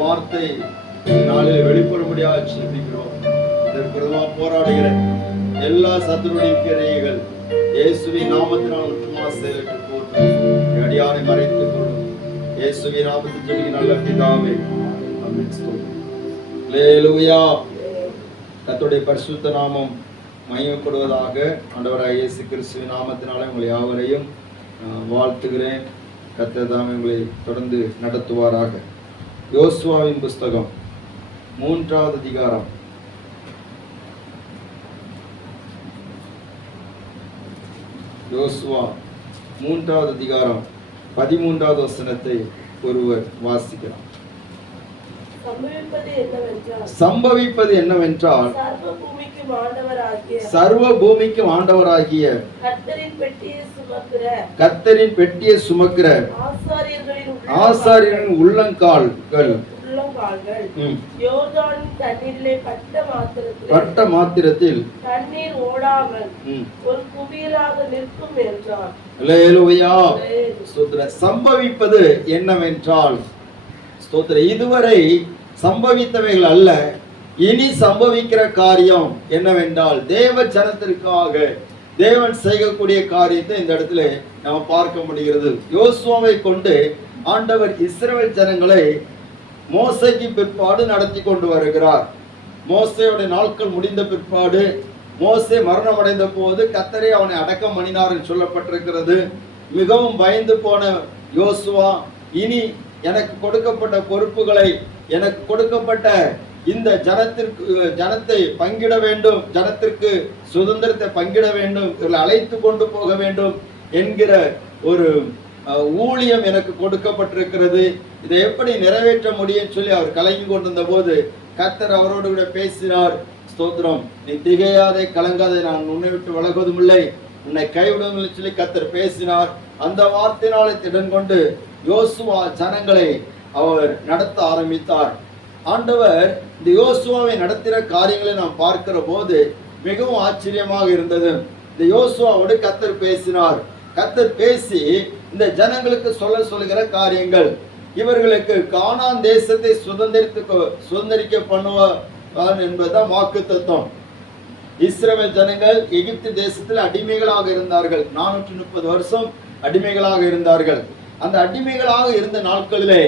வார்த்தை நாளில் வெளிப்படும்படியாக ஜெபிக்கிறோம். இதற்கு போராடுகிற எல்லா சத்துருடைய கிரியைகள் இயேசுவின் நாமத்தினால் முற்றுமா செயலற்று போற்றும். அடியாரை மறைத்துக் கொள்ளும். இயேசுவின் நாமத்தில் ஜெபிக்கிற நல்ல பிதாவே, ஆமென். அல்லேலூயா. கர்த்தருடைய பரிசுத்த நாமம் மகிமைப்படுவதாக. ஆண்டவராகிய இயேசு கிறிஸ்துவின் நாமத்தினாலே உங்களை யாவரையும் வாழ்த்துகிறேன். கர்த்தர் தாமே உங்களை தொடர்ந்து நடத்துவாராக. யோசுவாவின் புஸ்தகம் 3வது அதிகாரம். யோசுவா 3வது அதிகாரம் 13வது வசனத்தை ஒருவர் வாசிக்கலாம். சம்பவிப்பது என்னவென்றால் சர்வ பூமிக்கும் ஆண்டவராகிய கர்த்தரின் பெட்டியை சுமக்கிற ஆசாரியரின் உள்ளங்கால்கள் பட்ட மாத்திரத்தில் தண்ணீர் ஓடாமல் ஒரு குவியலாக நிற்கும் என்றார். அல்லேலூயா. சம்பவிப்பது என்னவென்றால், இதுவரை சம்பவித்தவைகள் அல்ல, இனி சம்பவிக்கிற காரியம் என்னவென்றால் தேவ ஜனத்திற்காக தேவன் செய்யக்கூடிய காரியத்தை இந்த இடத்துல நாம் பார்க்க முடிகிறது. யோசுவாவை கொண்டு ஆண்டவர் இஸ்ரவேல் ஜனங்களை மோசேக்கு பிற்பாடு நடத்தி கொண்டு வருகிறார். மோசேயுடைய நாட்கள் முடிந்த பிற்பாடு மோசே மரணம் அடைந்த போது கர்த்தரே அவனை அடக்கம் பண்ணினார் என்று சொல்லப்பட்டிருக்கிறது. மிகவும் பயந்து போன யோசுவா, இனி எனக்கு கொடுக்கப்பட்ட பொறுப்புகளை, எனக்கு கொடுக்கப்பட்ட இந்த ஜனத்தை பங்கிட வேண்டும், ஜனத்திற்கு சுதந்திரத்தை பங்கிட வேண்டும், அழைத்து கொண்டு போக வேண்டும் என்கிற ஒரு ஊழியம் எனக்கு கொடுக்கப்பட்டிருக்கிறது. இதை எப்படி நிறைவேற்ற முடியும் சொல்லி அவர் கலங்கி கொண்டிருந்த போது கர்த்தர் அவரோடு கூட பேசினார். ஸ்தோத்திரம். நீ திகையாதே, கலங்காதே, நான் உன்னை விட்டு விலகுவதும் இல்லை, உன்னை கைவிடுவதில்லை சொல்லி கர்த்தர் பேசினார். அந்த வார்த்தையினாலே திடன் கொண்டு யோசுவா ஜனங்களை அவர் நடத்த ஆரம்பித்தார். ஆண்டவர் இந்த யோசுவாவை நடத்துகிற காரியங்களை நாம் பார்க்கிற போது மிகவும் ஆச்சரியமாக இருந்தது. இந்த யோசுவாவோடு கர்த்தர் பேசினார். கர்த்தர் பேசி இந்த ஜனங்களுக்கு சொல்லுகிற காரியங்கள், இவர்களுக்கு கானான் தேசத்தை சுதந்திரிக்க பண்ணுவார் என்பதுதான் வாக்குத்தத்தம். இஸ்ரவேல் ஜனங்கள் எகிப்து தேசத்தில் அடிமைகளாக இருந்தார்கள். 430 வருஷம் அடிமைகளாக இருந்தார்கள். அந்த அடிமைகளாக இருந்த நாட்களிலே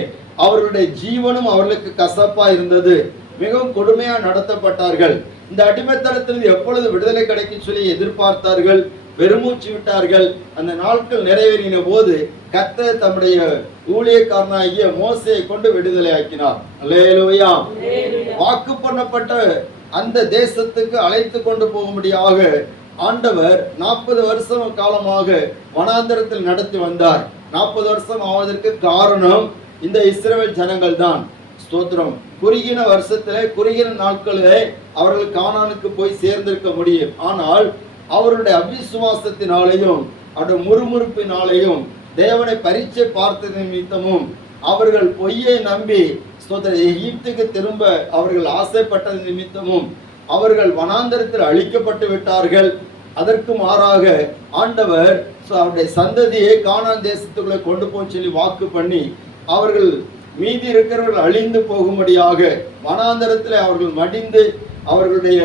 அவர்களுடைய ஜீவனும் அவர்களுக்கு கசப்பா இருந்தது. மிகவும் கொடுமையா நடத்தப்பட்டார்கள். இந்த அடிமைத்தனத்திலிருந்து எப்பொழுது விடுதலை கிடைக்கும் சொல்லி எதிர்பார்த்தார்கள், பெருமூச்சு விட்டார்கள். அந்த நாட்கள் நிறைவேறின போது கர்த்தர் தம்முடைய ஊழியக்காரனாகிய மோசேயை கொண்டு விடுதலை ஆக்கினார். அல்லேலூயா. வாக்கு பண்ணப்பட்ட அந்த தேசத்துக்கு அழைத்து கொண்டு போகும்படியாக ஆண்டவர் 40 வருஷம் காலமாக வனாந்தரத்தில் நடத்தி வந்தார். 40 வருஷம் ஆவதற்கு காரணம் இந்த இஸ்ரவேல் ஜனங்கள் தான். ஸ்தோத்திரம். குறுகின வருஷத்திலே, குறுகின நாட்களிலே அவர்கள் கானானுக்கு போய் சேர்ந்திருக்க முடியும். ஆனால் அவருடைய அவிசுவாசத்தினாலேயும் அவருடைய முறுமுறுப்பினாலேயும் தேவனை பரீட்சை பார்த்த நிமித்தமும் அவர்கள் பொய்யை நம்பி எகிப்துக்கு திரும்ப அவர்கள் ஆசைப்பட்டது நிமித்தமும் அவர்கள் வனாந்தரத்தில் அழிக்கப்பட்டு விட்டார்கள். அதற்கு மாறாக ஆண்டவர் அவருடைய சந்ததியை கானான் தேசத்துக்குள்ளே கொண்டு போய் சொல்லி வாக்கு பண்ணி அவர்கள் மீதி இருக்கிறவர்கள் அழிந்து போகும்படியாக வனாந்தரத்தில் அவர்கள் மடிந்து அவர்களுடைய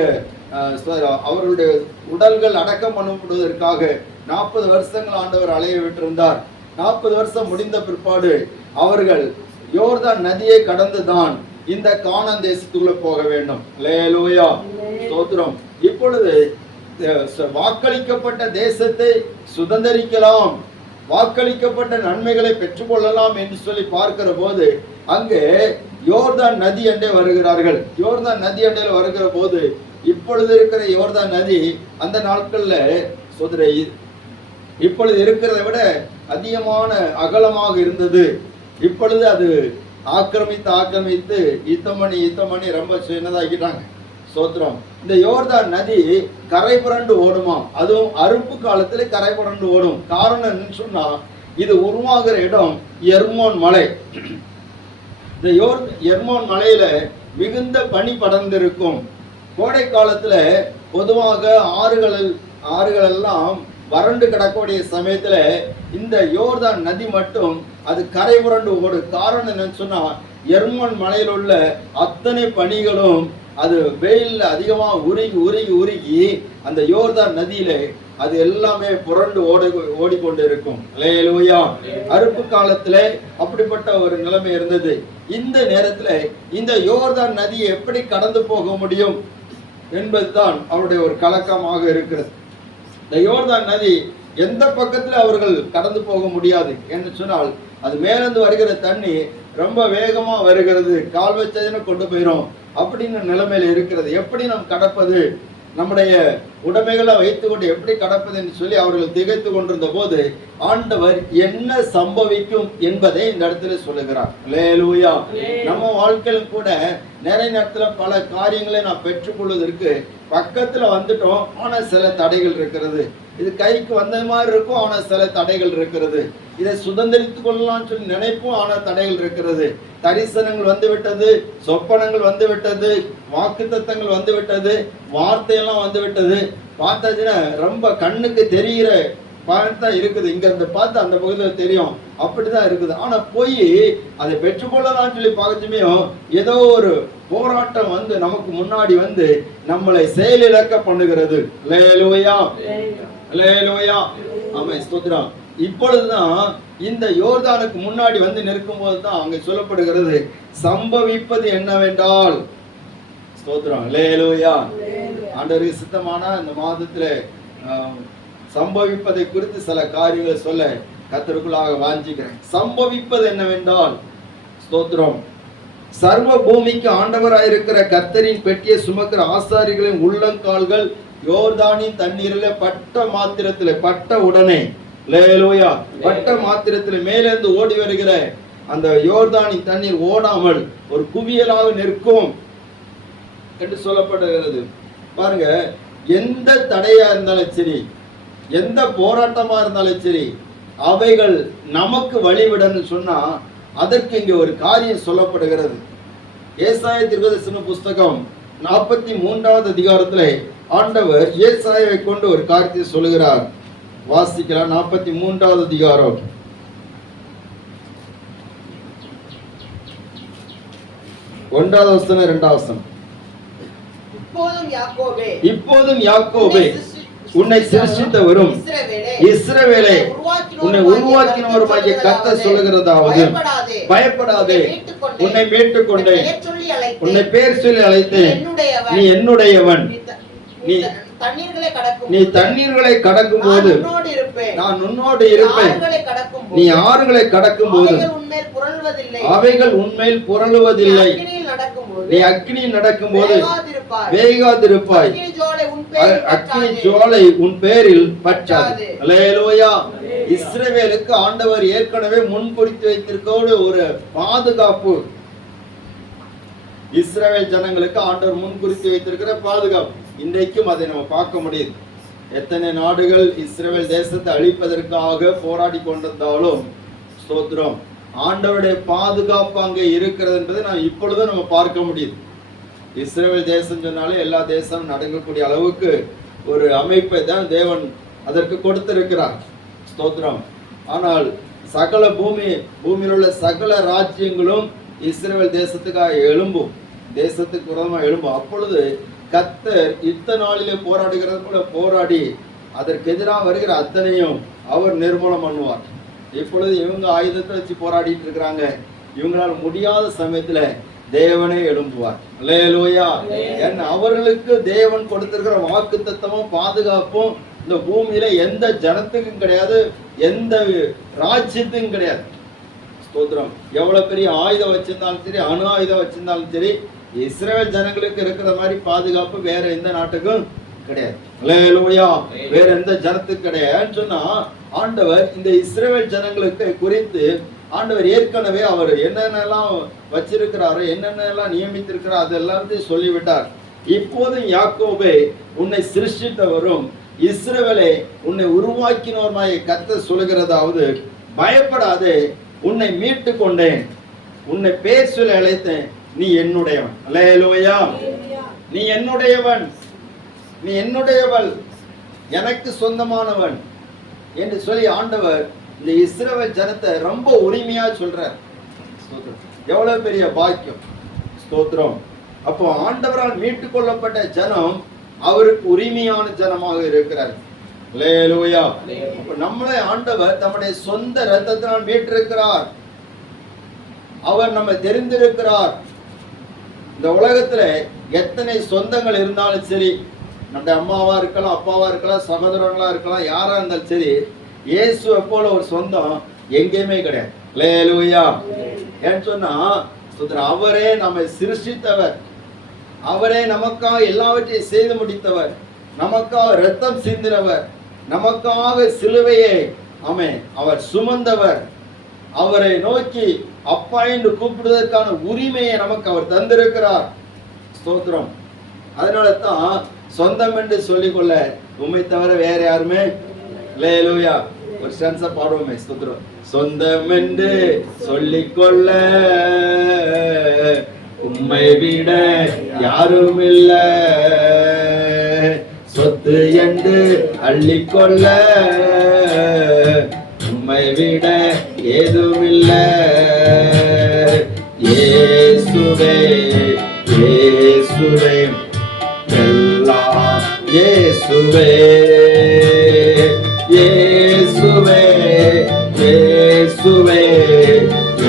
உடல்கள் அடக்கம் பண்ணப்படுவதற்காக 40 வருஷங்கள் ஆண்டவர் அலைய விட்டிருந்தார். 40 வருஷம் முடிந்த பிற்பாடு அவர்கள் யோர்தான் நதியை கடந்துதான் இந்த கானான் தேசத்துக்குள்ள போக வேண்டும். அல்லேலூயா. ஸ்தோத்திரம். இப்பொழுது வாக்களிக்கப்பட்ட தேசத்தை சுதந்திரிக்கலாம், வாக்களிக்கப்பட்ட நன்மைகளை பெற்றுக்கொள்ளலாம் என்று சொல்லி பார்க்கிற போது அங்கே யோர்தான் நதி அண்டே வருகிறார்கள். யோர்தான் நதி அண்டையில் வருகிற போது இப்பொழுது இருக்கிற யோர்தான் நதி அந்த நாட்கள்ல இப்பொழுது இருக்கிறதை விட அதிகமான அகலமாக இருந்தது. இப்பொழுது அது ஆக்கிரமித்து யுத்தமணி ரொம்ப சின்னதாகிட்டாங்க. சோத்திரம். இந்த யோர்தான் நதி கரை புரண்டு ஓடுமா, அதுவும் அறுப்பு காலத்துல கரை புரண்டு ஓடும். காரணம் என்னன்னு சொன்னா, இது உருவாகிற இடம் எர்மோன் மலை. இந்த எர்மோன் மலையில மிகுந்த பனி படர்ந்திருக்கும். கோடை காலத்துல பொதுவாக ஆறுகள் எல்லாம் வறண்டு கிடக்கக்கூடிய சமயத்துல இந்த யோர்தான் நதி மட்டும் அது கரை புரண்டு ஓடும். காரணம் என்னன்னு சொன்னா, எர்மோன் மலையில் உள்ள அத்தனை பனிகளும் அது வெயில்ல அதிகமா உருகி உருகி உருகி அந்த யோர்தான் நதியில அது எல்லாமே புரண்டு ஓடிக்கொண்டு இருக்கும். அல்லேலூயா. அறுப்பு காலத்துல அப்படிப்பட்ட ஒரு நிலைமை இருந்தது. இந்த நேரத்துல இந்த யோர்தான் நதியை எப்படி கடந்து போக முடியும் என்பதுதான் அவருடைய ஒரு கலக்கமாக இருக்கிறது. இந்த யோர்தான் நதி எந்த பக்கத்துல அவர்கள் கடந்து போக முடியாது என்று சொன்னால், அது மேலிருந்து வருகிற தண்ணி ரொம்ப வேகமா வருகிறது, கால் வச்சதுன்னு கொண்டு போயிடும் அப்படின்னு நிலைமையில இருக்கிறது. எப்படி நாம் கடப்பது, நம்முடைய உடைமைகளை வைத்துக்கொண்டு எப்படி கடப்பது என்று சொல்லி அவர்கள் திகைத்து கொண்டிருந்த போது ஆண்டவர் என்ன சம்பவிக்கும் என்பதை இந்த இடத்துல சொல்லுகிறார். அல்லேலூயா. நம்ம வாழ்க்கையிலும் கூட நிறைய நேரத்துல பல காரியங்களை நாம் பெற்றுக்கொள்வதற்கு பக்கத்துல வந்துட்டோம், ஆனா சில தடைகள் இருக்கிறது. இது கைக்கு வந்த மாதிரி இருக்கும், ஆனா சில தடைகள் இருக்கிறது. இதை சுதந்திரித்துக் கொள்ளலாம்னு சொல்லி நினைப்போம், ஆனா தடைகள் இருக்கிறது. தரிசனங்கள் வந்து விட்டது, சொப்பனங்கள் வந்து விட்டது, வாக்குத்தத்தங்கள் வந்து விட்டது, வார்த்தையெல்லாம் வந்து விட்டது. பார்த்தாச்சுன்னா ரொம்ப கண்ணுக்கு தெரிகிற பார்த்தா இருக்குது, இங்க இருந்து பார்த்து அந்த பகுதியில் தெரியும், அப்படிதான் இருக்குது. ஆனா போய் அதை பெற்றுக்கொள்ளலாம்னு சொல்லி பார்க்கச்சுமே ஏதோ ஒரு போராட்டம் வந்து நமக்கு முன்னாடி வந்து நம்மளை செயலிழக்க பண்ணுகிறது. அல்லேலூயா, அல்லேலூயா. ஆமென், ஸ்தோத்திரம். இப்பொழுதுதான் இந்த யோர்தானுக்கு முன்னாடி வந்து நிற்கும் போதுதான் அங்க சொல்லப்படுகிறது, சம்பவிப்பது என்னவென்றால், ஸ்தோத்திரம், அல்லேலூயா. ஆண்டவருக்கு சித்தமான இந்த மாதத்துல சம்பவிப்பதை குறித்து சில காரியங்களை சொல்ல கர்த்தருக்குள்ளாக வாஞ்சிக்கிறேன். சம்பவிப்பது என்னவென்றால், ஸ்தோத்திரம், சர்வ பூமிக்கு ஆண்டவராயிருக்கிற கர்த்தரின் பெட்டியை சுமக்கிற ஆசாரிகளின் உள்ளங்கால்கள் யோர்தானின் தண்ணீரில பட்ட மாத்திரத்திலே, பட்ட உடனே, அல்லேலூயா, பட்ட மாத்திரத்திலே மேலிருந்து ஓடி வருகிற அந்த யோர்தானின் தண்ணீர் ஓடாமல் ஒரு குவியலாக நிற்கும் என்று சொல்லப்படுகிறது. பாருங்க, எந்த தடையா இருந்தாலும் சரி, எந்த போராட்டமா இருந்தாலும் சரி, அவைகள் நமக்கு வழிவிடன்னு சொன்னா அதற்கு இங்க ஒரு காரியம் சொல்லப்படுகிறது. ஏசாயா தீர்க்கதரிசன புஸ்தகம் 43வது அதிகாரத்திலே ஆண்டவர் ஏசாயாவை கொண்டு ஒரு காரியத்தை சொல்லுகிறார். வாசிக்கலாம். 43வது அதிகாரம் 1வது வசனம் 2வது வசனம். இப்போதும் யாக்கோபே உன்னை சிருஷ்டித்தவரும் இஸ்ரவேலை உன்னை உருவாக்கினவருமாகிய கர்த்தர் சொல்லுகிறதாவது, பயப்படாதே, உன்னை மீட்டுக் கொண்டேன், உன்னை பேர் சொல்லி அழைத்தேன், நீ என்னுடையவன், நீ தண்ணீர்களை கடக்கும் போது நான் உன்னோடு இருப்பேன், நீ ஆறுகளை கடக்கும் போது அவைகள் உன்மேல் புரளுவதில்லை, நீ அக்கினியில் நடக்கும் போது வேகாதிருப்பாய், அக்கினி ஜுவாலை உன் பேரில் பற்றாது. அல்லேலூயா. இஸ்ரவேலுக்கு ஆண்டவர் ஏற்கனவே முன்குறித்து வைத்திருக்க ஒரு பாதுகாப்பு, இஸ்ரவேல் ஜனங்களுக்கு ஆண்டவர் முன்குறித்து வைத்திருக்கிற பாதுகாப்பு இன்றைக்கும் அதை நம்ம பார்க்க முடியுது. எத்தனை நாடுகள் இஸ்ரவேல் தேசத்தை அழிப்பதற்காக போராடி கொண்டிருந்தாலும், ஸ்தோத்திரம், ஆண்டவருடைய பாதுகாப்பு அங்கே இருக்கிறது என்பதை நான் இப்பொழுதும் நம்ம பார்க்க முடியுது. இஸ்ரவேல் தேசம் சொன்னாலே எல்லா தேசமும் நடக்கக்கூடிய அளவுக்கு ஒரு அமைப்பை தான் தேவன் அதற்கு கொடுத்திருக்கிறார். ஸ்தோத்திரம். ஆனால் சகல பூமியில் உள்ள சகல ராஜ்யங்களும் இஸ்ரவேல் தேசத்துக்காக எழும்பும், தேசத்துக்கு விரோதமாக எழும்பும். அப்பொழுது கர்த்தர் யுத்த நாளிலே போராடுகிறது போல போராடி அதற்கு எதிராக வருகிற அத்தனையும் அவர் நிர்மூலம் பண்ணுவார். இப்பொழுது இவங்க ஆயுதத்தை வச்சு போராடிட்டு இருக்கிறாங்க, இவங்களால் முடியாத சமயத்துல தேவனே எழும்புவார். அல்லேலூயா. ஏன்னா அவர்களுக்கு தேவன் கொடுத்திருக்கிற வாக்குத்தத்தமும் பாதுகாப்பும் இந்த பூமியில எந்த ஜனத்துக்கும் கிடையாது, எந்த ராஜ்யத்துக்கும் கிடையாது. ஸ்தோத்திரம். எவ்வளவு பெரிய ஆயுதம் வச்சிருந்தாலும் சரி, அணு ஆயுதம் வச்சிருந்தாலும் சரி, இஸ்ரவேல் ஜனங்களுக்கு இருக்கிற மாதிரி பாதுகாப்பு வேற எந்த நாட்டுக்கும் கிடையாது. அல்லேலூயா. வேற எந்த ஜனத்துக்கு கிடையாதுன்னு சொன்னா ஆண்டவர் இந்த இஸ்ரவேல் ஜனங்களுக்கு குறித்து ஆண்டவர் ஏற்கனவே அவர் என்னென்னலாம் வச்சிருக்கிறாரோ, என்னென்னலாம் நியமித்திருக்கிறாரோ அது எல்லாத்தையும் சொல்லிவிட்டார். இப்போதும் யாக்கோபே உன்னை சிருஷ்டித்தவரும் இஸ்ரவேலை உன்னை உருவாக்கினவருமாய் கர்த்தர் சொல்லுகிறதாவது, பயப்படாதே, உன்னை மீட்டு கொண்டேன், உன்னை பேர் சொல்லி அழைத்தேன், நீ என்னுடையவன். அல்லேலூயா. நீ என்னுடையவன், நீ என்னுடையவள், எனக்கு சொந்தமானவன் என்று சொல்லி ஆண்டவர் இந்த இஸ்ரவேல் ஜனத்தை ரொம்ப உரிமையா சொல்றார். எவ்வளவு பெரிய பாக்கியம். ஸ்தோத்திரம். அப்போ ஆண்டவரால் மீட்டு கொள்ளப்பட்ட ஜனம் அவருக்கு உரிமையான ஜனமாக இருக்கிறார். அல்லேலூயா. நம்மளை ஆண்டவர் தம்முடைய சொந்த இரத்தத்தினால் மீட்டிருக்கிறார். அவர் நம்ம தெரிந்திருக்கிறார். இந்த உலகத்துல எத்தனை சொந்தங்கள் இருந்தாலும் சரி, நம்முடைய அம்மாவா இருக்கலாம், அப்பாவா இருக்கலாம், சகோதரங்களா இருக்கலாம், யாரா இருந்தாலும் சரி, இயேசுவை போல ஒரு சொந்தம் எங்கேயுமே கிடையாது. அல்லேலூயா. ஏன்னு சொன்னா அவரே நம்மை சிருஷ்டித்தவர், அவரே நமக்காக எல்லாவற்றையும் செய்து முடித்தவர், நமக்காக இரத்தம் சிந்தினவர், நமக்காக சிலுவையை அவர் சுமந்தவர், அவரை நோக்கி அப்பா என்று கூப்பிடுவதற்கான உரிமையை நமக்கு அவர் தந்திருக்கிறார். ஸ்தோத்திரம். அதனால தான் சொந்தம் என்று சொல்லிக்கொள்ள உண்மை தவிர வேற யாருமே. அல்லேலூயா. ஒரு ஸ்டான்ஸா பாடுவோமே. ஸ்தோத்திரம். சொந்தம் என்று சொல்லிக்கொள்ள உம்மை விட யாரும் இல்ல, சொத்து என்று அள்ளிக்கொள்ள உம்மை விட ஏதும் இல்ல. இயேசுவே இயேசுவே எல்லாம் இயேசுவே இயேசுவே இயேசுவே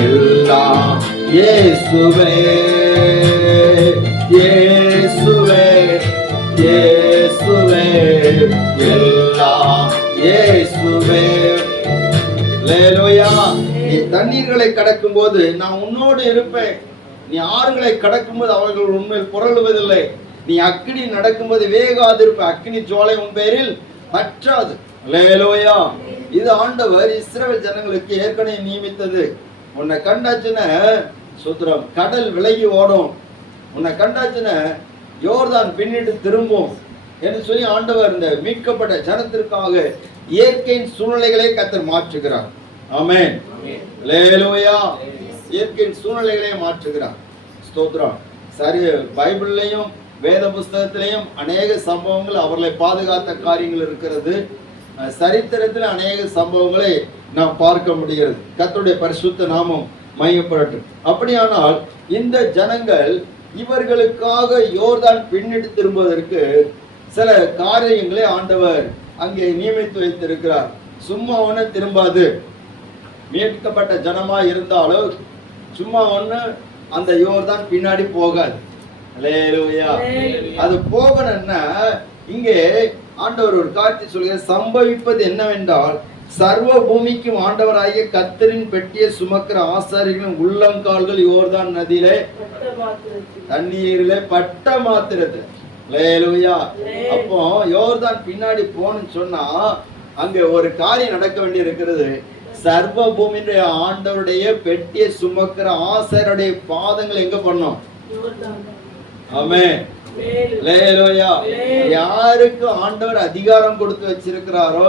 எல்லாம் இயேசுவே இயேசுவே இயேசுவே எல்லாம் இயேசுவே. அல்லேலூயா. நீ தண்ணீர்களை கடக்கும் போது நான் உன்னோடு இருப்பேன். நீ ஆறுகளை கடக்கும் போது அவர்கள் உண்மையில் புரளுவதில்லை. நீ அக்கினி நடக்கும்போது வேகாதிருப்ப, அக்கினி ஜுவாலை உன் பேரில் பற்றாது. அல்லேலூயா. இது ஆண்டவர் இஸ்ரவேல் ஜனங்களுக்கு ஏற்கனவே நியமித்தது. உன்னை கண்டாச்சுன்னா சுத்திரம் கடல் விலகி ஓடும், உன்னை கண்டாச்சுன்னா யோர்தான் பின்னிட்டு திரும்பும் என்று சொல்லி ஆண்டவர் இந்த மீட்கப்பட்ட ஜனத்திற்காக இயற்கையின் சூழ்நிலைகளை கர்த்தர் மாற்றுகிறார். ஆமென். அல்லேலூயா. இயற்கையின் சூழ்நிலைகளை மாற்றுகிறார். ஸ்தோத்திரம். சரி, பைபிள்லையும் வேத புஸ்தகத்திலையும் அநேக சம்பவங்கள் அவர்களை பாதுகாத்த காரியங்கள் இருக்கிறது. சரித்திரத்தில் அநேக சம்பவங்களை நாம் பார்க்க முடிகிறது. கர்த்தருடைய பரிசுத்த நாமம் மையப்படட்டும். அப்படியானால் இந்த ஜனங்கள் இவர்களுக்காக யோர்தான் பின்னிட்டு திரும்புவதற்கு சில காரியங்களை ஆண்டவர் அங்கே நியமித்து வைத்திருக்கிறார். சும்மா ஒண்ணு திரும்பாது. மீட்கப்பட்ட ஜனமா இருந்தாலும் சும்மா ஒண்ணு அந்த யோர்தான் பின்னாடி போகாது. அல்லேலூயா. அது போகணும்னா இங்கே ஆண்டவர் ஒரு காரியத்தை சொல்கிறார். சம்பவிப்பது என்னவென்றால் சர்வ பூமிக்கும் ஆண்டவராகிய கர்த்தரின் பெட்டியை சுமக்கிற ஆசாரிகளின் உள்ளங்கால்கள் யோர்தான் நதியிலே தண்ணீரிலே பட்ட மாத்திரத்தில். அல்லேலூயா. அப்போ யோர்தான் பின்னாடி போன்னு சொன்னா அங்க ஒரு காரியம் நடக்க வேண்டி இருக்கிறது. சர்வ பூமியுடைய ஆண்டவருடைய பெட்டியை சுமக்கிற ஆசாரியருடைய பாதங்கள் எங்க பண்ணோம்? ஆமென். அல்லேலூயா. யாருக்கு ஆண்டவர் அதிகாரம் கொடுத்து வச்சிருக்கிறாரோ,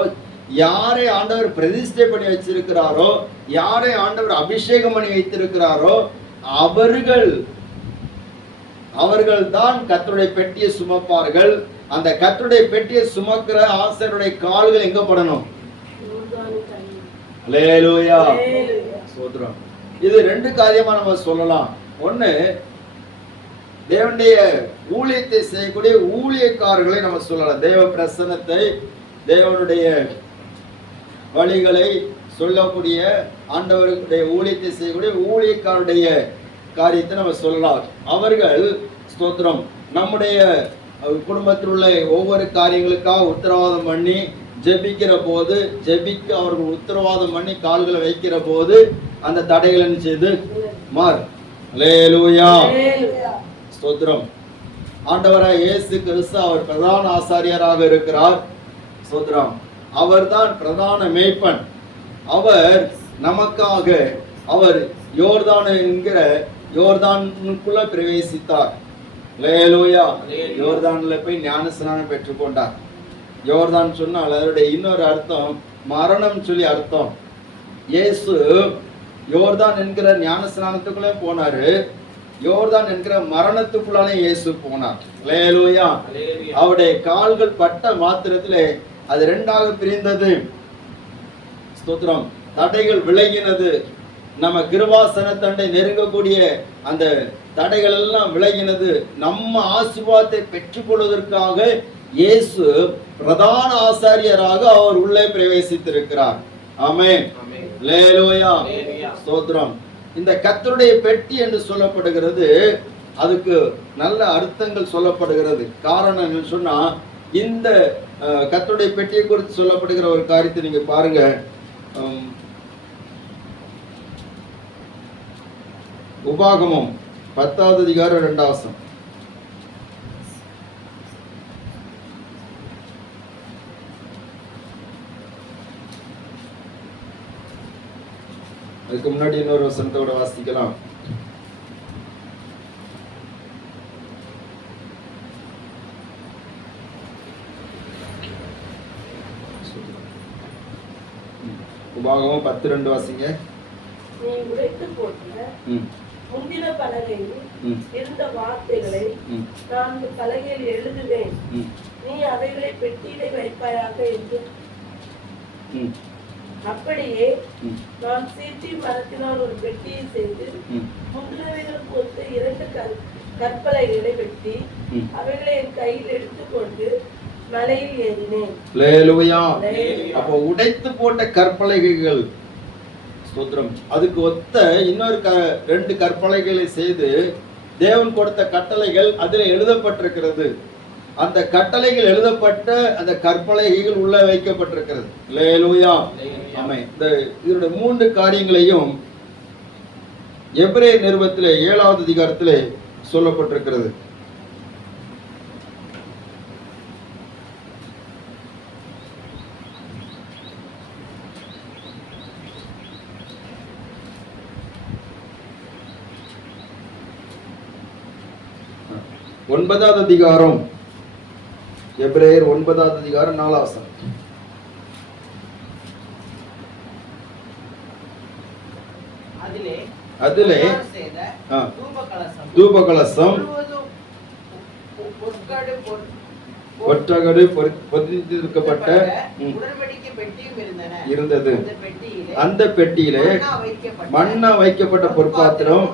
யாரை ஆண்டவர் பிரதிஷ்டை பண்ணி வச்சிருக்கிறாரோ, யாரை ஆண்டவர் அபிஷேகம் பண்ணி வைத்திருக்கிறாரோ அவர்கள் தான் கர்த்தருடைய பெட்டியை சுமப்பார்கள். அந்த கர்த்தருடைய பெட்டியை சுமக்கிற ஆசாரியருடைய கால்கள் எங்க படணும்? அல்லேலூயா. ஸ்தோத்திரம். இது ரெண்டு காரியமா நம்ம சொல்லலாம். ஒண்ணு, தேவனுடைய ஊழியத்தை செய்யக்கூடிய ஊழியக்காரர்களை நம்ம சொல்லலாம். தேவ பிரசன்னத்தை, தேவனுடைய வழிகளை சொல்லக்கூடிய ஆண்டவருடைய ஊழியத்தை செய்யக்கூடிய ஊழியக்காரருடைய காரியத்தை நம்ம சொல்லலாம். அவர்கள் ஸ்தோத்திரம் நம்முடைய குடும்பத்தில் உள்ள ஒவ்வொரு காரியங்களுக்காக உத்தரவாதம் பண்ணி ஜெபிக்கிற போது, ஜெபிக்க அவர்கள் உத்தரவாதம் பண்ணி கால்களை வைக்கிற போது அந்த தடைகள் என்ன செய்து மாறும். அல்லேலூயா. ஸ்தோத்திரம். ஆண்டவராய் இயேசு கிறிஸ்து அவர் பிரதான ஆசாரியராக இருக்கிறார். ஸ்தோத்திரம். அவர்தான் பிரதான மேய்ப்பன். அவர் நமக்காக அவர் யோர்தான் என்கிற யோர்தானுக்குள்ள பிரவேசித்தார். அல்லேலூயா. யோர்தான்ல போய் ஞானஸ்நானம் பெற்றுக்கொண்டார். யோர்தான் சொன்னால் அதனுடைய இன்னொரு அர்த்தம் மரணம் சொல்லி அர்த்தம். இயேசு யோர்தான் என்கிற ஞானஸ்நானத்துக்குள்ளே போனாரு, யோர்தான் என்கிற மரணத்துக்குள்ளானே இயேசு போனார். அல்லேலூயா. அவருடைய கால்கள் பட்ட மாத்திரத்திலே அது ரெண்டாக பிரிந்தது. ஸ்தோத்திரம். தடைகள் விலகினது. நம்ம கிருபாசனத்தண்டை நெருங்கக்கூடிய அந்த தடைகள் எல்லாம் விலகினது. நம்ம ஆசீர்வாதத்தை பெற்றுக்கொள்வதற்காக இயேசு பிரதான ஆசாரியராக அவர் உள்ளே பிரவேசித்திருக்கிறார். ஆமென். அல்லேலூயா. ஸ்தோத்திரம். இந்த கர்த்தருடைய பெட்டி என்று சொல்லப்படுகிறது, அதுக்கு நல்ல அர்த்தங்கள் சொல்லப்படுகிறது. காரணம் என்னன்னு சொன்னா, இந்த கர்த்தருடைய பெட்டியை குறித்து சொல்லப்படுகிற ஒரு காரியத்தை நீங்க பாருங்க. உபாகமம் 10வது அதிகாரம் 2வது வசனம். அதுக்கு முன்னாடி இன்னொரு வசனத்தோட வாசிக்கலாம். உபாகமம் 10:2 வாசிங்க. நீ உடைத்து போட்ட முந்தின பலகையில் இருந்த வார்த்தைகளை நான் பலகையில் எழுதுவேன், நீ அவைகளை பெட்டியிலே வைப்பாயாக என்று. அப்படியே நான் சீட்டி மரத்தினால் ஒரு பெட்டியை செய்து முந்தினவைகளுக்கு ஒத்த 2 கற்பலகைகளை வெட்டி அவைகளை என் கையில் எடுத்துக்கொண்டு மலையில் ஏறினேன். அல்லேலூயா. அப்போ உடைத்து போட்ட கற்பலகைகள், ஸ்தோத்திரம், அதுக்கு ஒத்த இன்னொரு 2 கற்பலகைகளை செய்து தேவன் கொடுத்த கட்டளைகள் அதில் எழுதப்பட்டிருக்கிறது. அந்த கட்டளைகள் எழுதப்பட்ட அந்த கற்பலகைகள் உள்ள வைக்கப்பட்டிருக்கிறது. அல்லேலூயா. ஆமென். இதனுடைய 3 காரியங்களையும் எபிரேயர் நிருபத்திலே 7வது அதிகாரத்திலே சொல்லப்பட்டிருக்கிறது. ஒன்பதாவது அதிகாரம், எபிரேயர் 9வது அதிகாரம் 4வது வசனம். அதிலே தூபகலசம் ஒற்றகடு பொதிந்திருக்கப்பட்ட இருந்தது. அந்த பெட்டியிலே மண்ணா வைக்கப்பட்ட பொற்பாத்திரம்,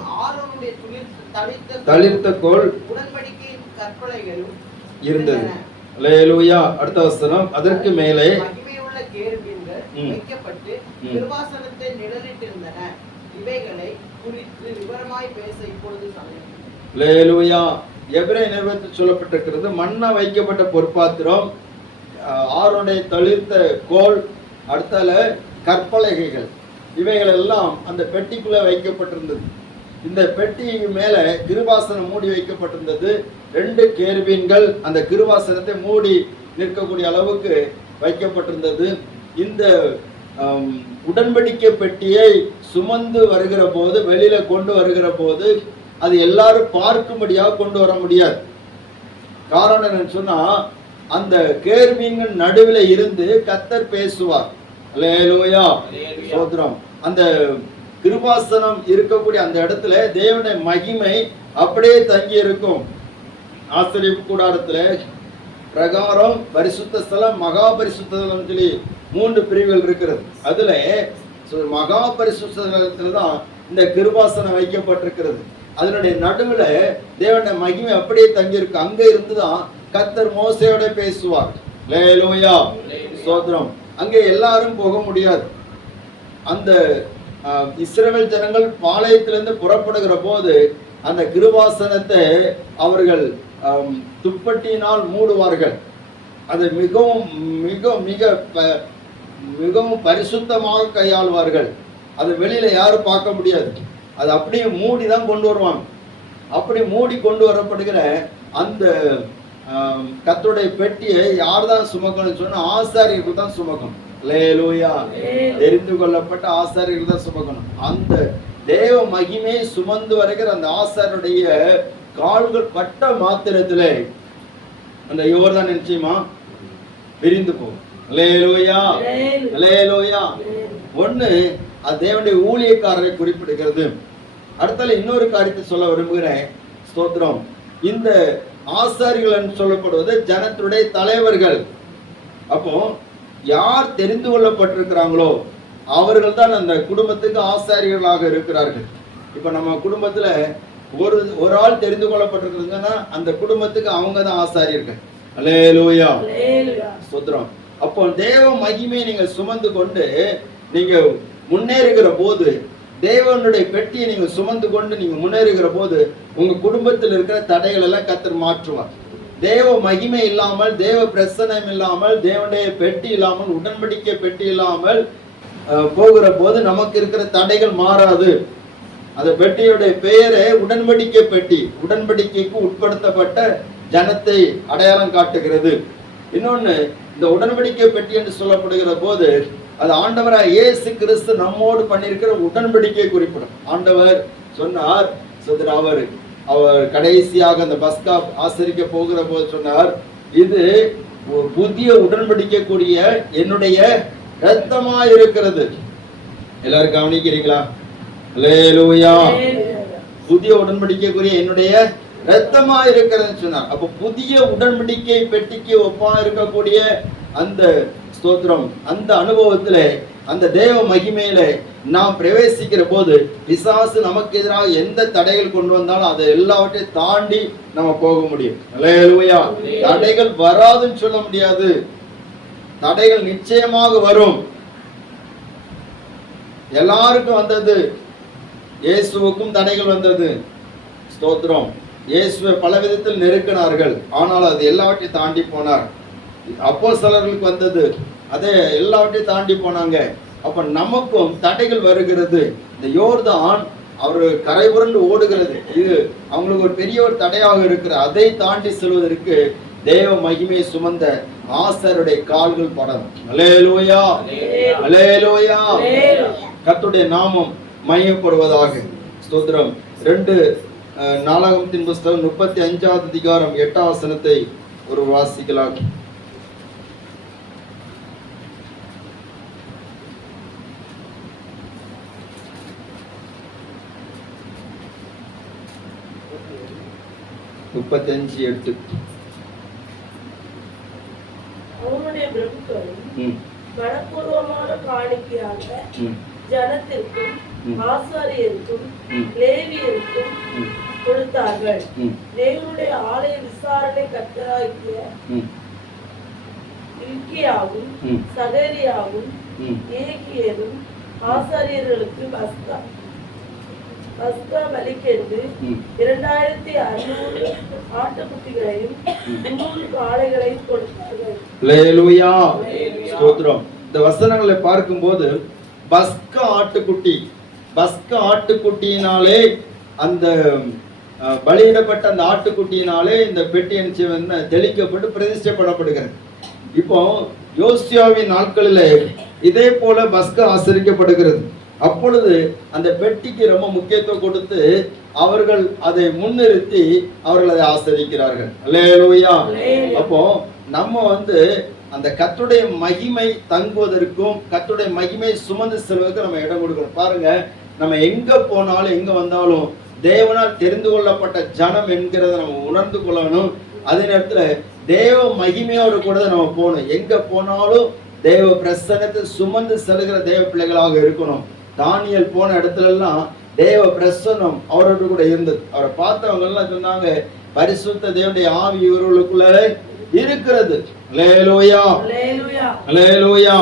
தளிர்த்த கோல் இருந்தது. அல்லேலூயா. அடுத்த வசனம். அதற்கு மேலே மகிமையுள்ள கேருபீன்கள் வைக்கப்பட்டு கிருபாசனத்தை நிழலிட்டிருந்தன. இவைகளை குறித்து விவரமாய் பேச இப்பொழுது சமயம். அல்லேலூயா. எபிரேயர் நிருபத்தில் சொல்லப்பட்டிருக்கிறது, மண்ணா வைக்கப்பட்ட பொற்பாத்திரம், ஆரோனுடைய தளிர்த்த கோல், அடுத்தால கற்பலகைகள், இவைகள் எல்லாம் அந்த பெட்டிக்குள்ள வைக்கப்பட்டிருந்தது. இந்த பெட்டி மேல கிருபாசனம் மூடி வைக்கப்பட்டிருந்தது. 2 கேருபீன்கள் அந்த கிருபாசனத்தை மூடி நிற்கக்கூடிய அளவுக்கு வைக்கப்பட்டிருந்தது. இந்த உடன்படிக்கை பெட்டியை சுமந்து வருகிற போது, வெளியில கொண்டு வருகிற போது, அது எல்லாரும் பார்க்கும்படியாக கொண்டு வர முடியாது. காரணம் என்னன்னு சொன்னா, அந்த கேருபீன்கள் நடுவில் இருந்து கர்த்தர் பேசுவார். அல்லேலூயா. ஸ்தோத்திரம். அந்த கிருபாசனம் இருக்கக்கூடிய அந்த இடத்துல தேவனுடைய மகிமை அப்படியே தங்கி இருக்கும். ஆசரிப்பு கூடாரத்துல பிரகாரம், பரிசுத்த ஸ்தலம், மகா பரிசுத்த ஸ்தலம் சொல்லி 3 பிரிவுகள் இருக்கிறது. அதுல மகா பரிசுத்த ஸ்தலத்துல தான் இந்த கிருபாசனம் வைக்கப்பட்டிருக்கிறது. அதனுடைய நடுவுல தேவனுடைய மகிமை அப்படியே தங்கி இருக்கு. அங்க இருந்துதான் கர்த்தர் மோசேயோட பேசுவார். அல்லேலூயா. ஸ்தோத்திரம். அங்கே எல்லாரும் போக முடியாது. அந்த இஸ்ரவேல் ஜனங்கள் பாளையத்திலிருந்து புறப்படுகிற போது அந்த கிருபாசனத்தை அவர்கள் துப்பட்டியினால் மூடுவார்கள். அது மிகவும் மிக மிக மிகவும் பரிசுத்தமாக கையாளுவார்கள். அது வெளியில யாரும் பார்க்க முடியாது. அது அப்படியே மூடி தான் கொண்டு வருவாங்க. அப்படி மூடி கொண்டு வரப்படுகிற அந்த கர்த்தருடைய பெட்டியை யார் தான் சுமக்கணும்னு சொன்னா, ஆசாரியர்கள் தான் சுமக்கணும். அல்லேலூயா. தெரிந்து கொள்ளப்பட்ட ஆசாரியர்கள் தான் சுமக்கணும். அந்த தேவ மகிமையை சுமந்து வருகிற அந்த ஆசாரியருடைய கால்கள் பட்ட மாத்திரத்திலே அந்த யோர்தான் நிச்சயமா விரிந்து போகும். அல்லேலூயா. அல்லேலூயா. ஒண்ணு, அது தேவனுடைய ஊழியக்காரரை குறிப்பிடுகிறது. அடுத்தால இன்னொரு காரியத்தை சொல்ல விரும்புகிறேன். ஸ்தோத்திரம். இந்த ஆசாரியர்கள் சொல்லப்படுவது ஜனத்துடைய தலைவர்கள். அப்போ யார் தெரிந்து கொள்ளப்பட்டிருக்கிறாங்களோ, அவர்கள் தான் அந்த குடும்பத்துக்கு ஆசாரியர்களாக இருக்கிறார்கள். இப்ப நம்ம குடும்பத்துல ஒரு ஆள் தெரிந்து கொள்ளப்பட்டிருக்கிறதுன்னா அந்த குடும்பத்துக்கு அவங்க தான் ஆசாரியர்கள். அல்லேலூயா, ஸ்தோத்திரம். அப்போ தேவ மகிமையை நீங்க சுமந்து கொண்டு நீங்க முன்னேறுகிற போது, தேவனுடைய பெட்டியை நீங்க சுமந்து கொண்டு நீங்க முன்னேறுகிற போது உங்க குடும்பத்தில் இருக்கிற தடைகள் எல்லாம் கர்த்தர் மாற்றுவார். தேவ மகிமை இல்லாமல், தேவ பிரசன்னம் இல்லாமல், தேவனுடைய பெட்டி இல்லாமல், உடன்படிக்கை பெட்டி இல்லாமல் போகிற போது நமக்கு இருக்கிற தடைகள் மாறாது. அந்த பெட்டியுடைய பெயரே உடன்படிக்கை பெட்டி, உடன்படிக்கைக்கு உட்படுத்தப்பட்ட ஜனத்தை அடையாளம் காட்டுகிறது. இன்னொன்னு, இந்த உடன்படிக்கை பெட்டி என்று சொல்லப்படுகிற போது அது ஆண்டவராக இயேசு கிறிஸ்து நம்மோடு பண்ணியிருக்கிற உடன்படிக்கை குறிப்பிடும். ஆண்டவர் சொன்னார், அவர் கடைசியாக அந்த பஸ்கா ஆசரிக்க போகிற போது சொன்னார், இது புதிய உடன்படிக்கை கூடிய என்னுடைய இரத்தமா இருக்கிறது. எல்லாரும் கவனிக்கிறீங்களா? அல்லேலூயா. புதிய உடன்படிக்கைக்குரிய என்னுடைய இரத்தமா இருக்கிறதுன்னு சொன்னார். அப்ப புதிய உடன்படிக்கை பெட்டிக்கு ஒப்பா இருக்கக்கூடிய அந்த ஸ்தோத்திரம், அந்த அனுபவத்துல, அந்த தேவ மகிமையில நாம் பிரவேசிக்கிற போது பிசாசு நமக்கு எதிராக எந்த தடைகள் கொண்டு வந்தாலும் அதை எல்லாவற்றையும் தாண்டி நம்ம போக முடியும். அல்லேலூயா. தடைகள் வராதுன்னு சொல்ல முடியாது, தடைகள் நிச்சயமாக வரும். எல்லாருக்கும் வந்தது, இயேசுவுக்கும் தடைகள் வந்தது. ஸ்தோத்திரம். இயேசுவை பல விதத்தில் நெருக்கினார்கள், ஆனால் அது எல்லாவற்றையும் தாண்டி போனார். அப்போஸ்தலர்களுக்கு வந்தது, அதை எல்லாவற்றையும் தாண்டி போனாங்க. அப்ப நமக்கும் தடைகள் வருகிறது. இந்த யோர்தான் அவர் கரை புரண்டு ஓடுகிறது, இது அவங்களுக்கு ஒரு பெரிய ஒரு தடையாக இருக்கிற, அதை தாண்டி செல்வதற்கு தேவ மகிமையை சுமந்த ஆசாரியருடைய கால்கள் படணும். அல்லேலூயா, அல்லேலூயா. கர்த்தருடைய நாமம் மகிமைப்படுவதாக. ஸ்தோத்திரம். 2 நாளாகமத்தின் புஸ்தகம் 35வது அதிகாரம் 8வது வசனத்தை ஒரு வாசிக்கலாம். அவனுடைய பிரபுக்களும் மனப்பூர்வமான காணிக்கையாக ஜனத்திற்கும் ஆசாரியருக்கும் லேவியருக்கும் கொடுத்தார்கள். தேவனுடைய ஆலய விசாரணை கர்த்தராகிய இல்க்கியாவும் சகரியாவும் ஏகியரும் ஆசாரியர்களுக்கு பஸ்கா பலிக்கென்று 2600 ஆட்டுக்குட்டிகளையும் 300 காளைகளையும் கொடுத்தார்கள். அல்லேலூயா, ஸ்தோத்திரம். இந்த வசனங்களை பார்க்கும்போது பஸ்கா ஆட்டுக்குட்டியினாலே, அந்த பலியிடப்பட்ட அந்த ஆட்டுக்குட்டியினாலே இந்த பெட்டி தெளிக்கப்பட்டு பிரதிஷ்டைப்படப்படுகிறது. இப்போ யோசியாவின் நாட்களிலே இதே போல பஸ்கா ஆசரிக்கப்படுகிறது. அப்பொழுது அந்த பெட்டிக்கு ரொம்ப முக்கியத்துவம் கொடுத்து அவர்கள் அதை முன்னிறுத்தி அவர்கள் அதை ஆசரிக்கிறார்கள். அல்லேலூயா. அப்போ நம்ம அந்த கர்த்தருடைய மகிமை தங்குவதற்கும் கர்த்தருடைய மகிமை சுமந்து செல்வதற்கு நம்ம இடம் கொடுக்கணும். பாருங்க, நம்ம எங்க போனாலும் எங்க வந்தாலும் தேவனால் தெரிந்து கொள்ளப்பட்ட ஜனம் என்கிறத நம்ம உணர்ந்து கொள்ளணும். அதே நேரத்துல தேவ மகிமையோடு கூட நம்ம போகணும். எங்க போனாலும் தேவ பிரசன்னத்தை சுமந்து செல்கிற தேவ பிள்ளைகளாக இருக்கணும். தானியேல் போன இடத்துல எல்லாம் தேவ பிரசன்னம் அவரோடு கூட இருந்தது. அவரை பார்த்தவங்க எல்லாம் சொன்னாங்க, பரிசுத்த தேவனுடைய ஆவி இவர்களுக்குள்ள இருக்கிறது. அல்லேலூயா, அல்லேலூயா.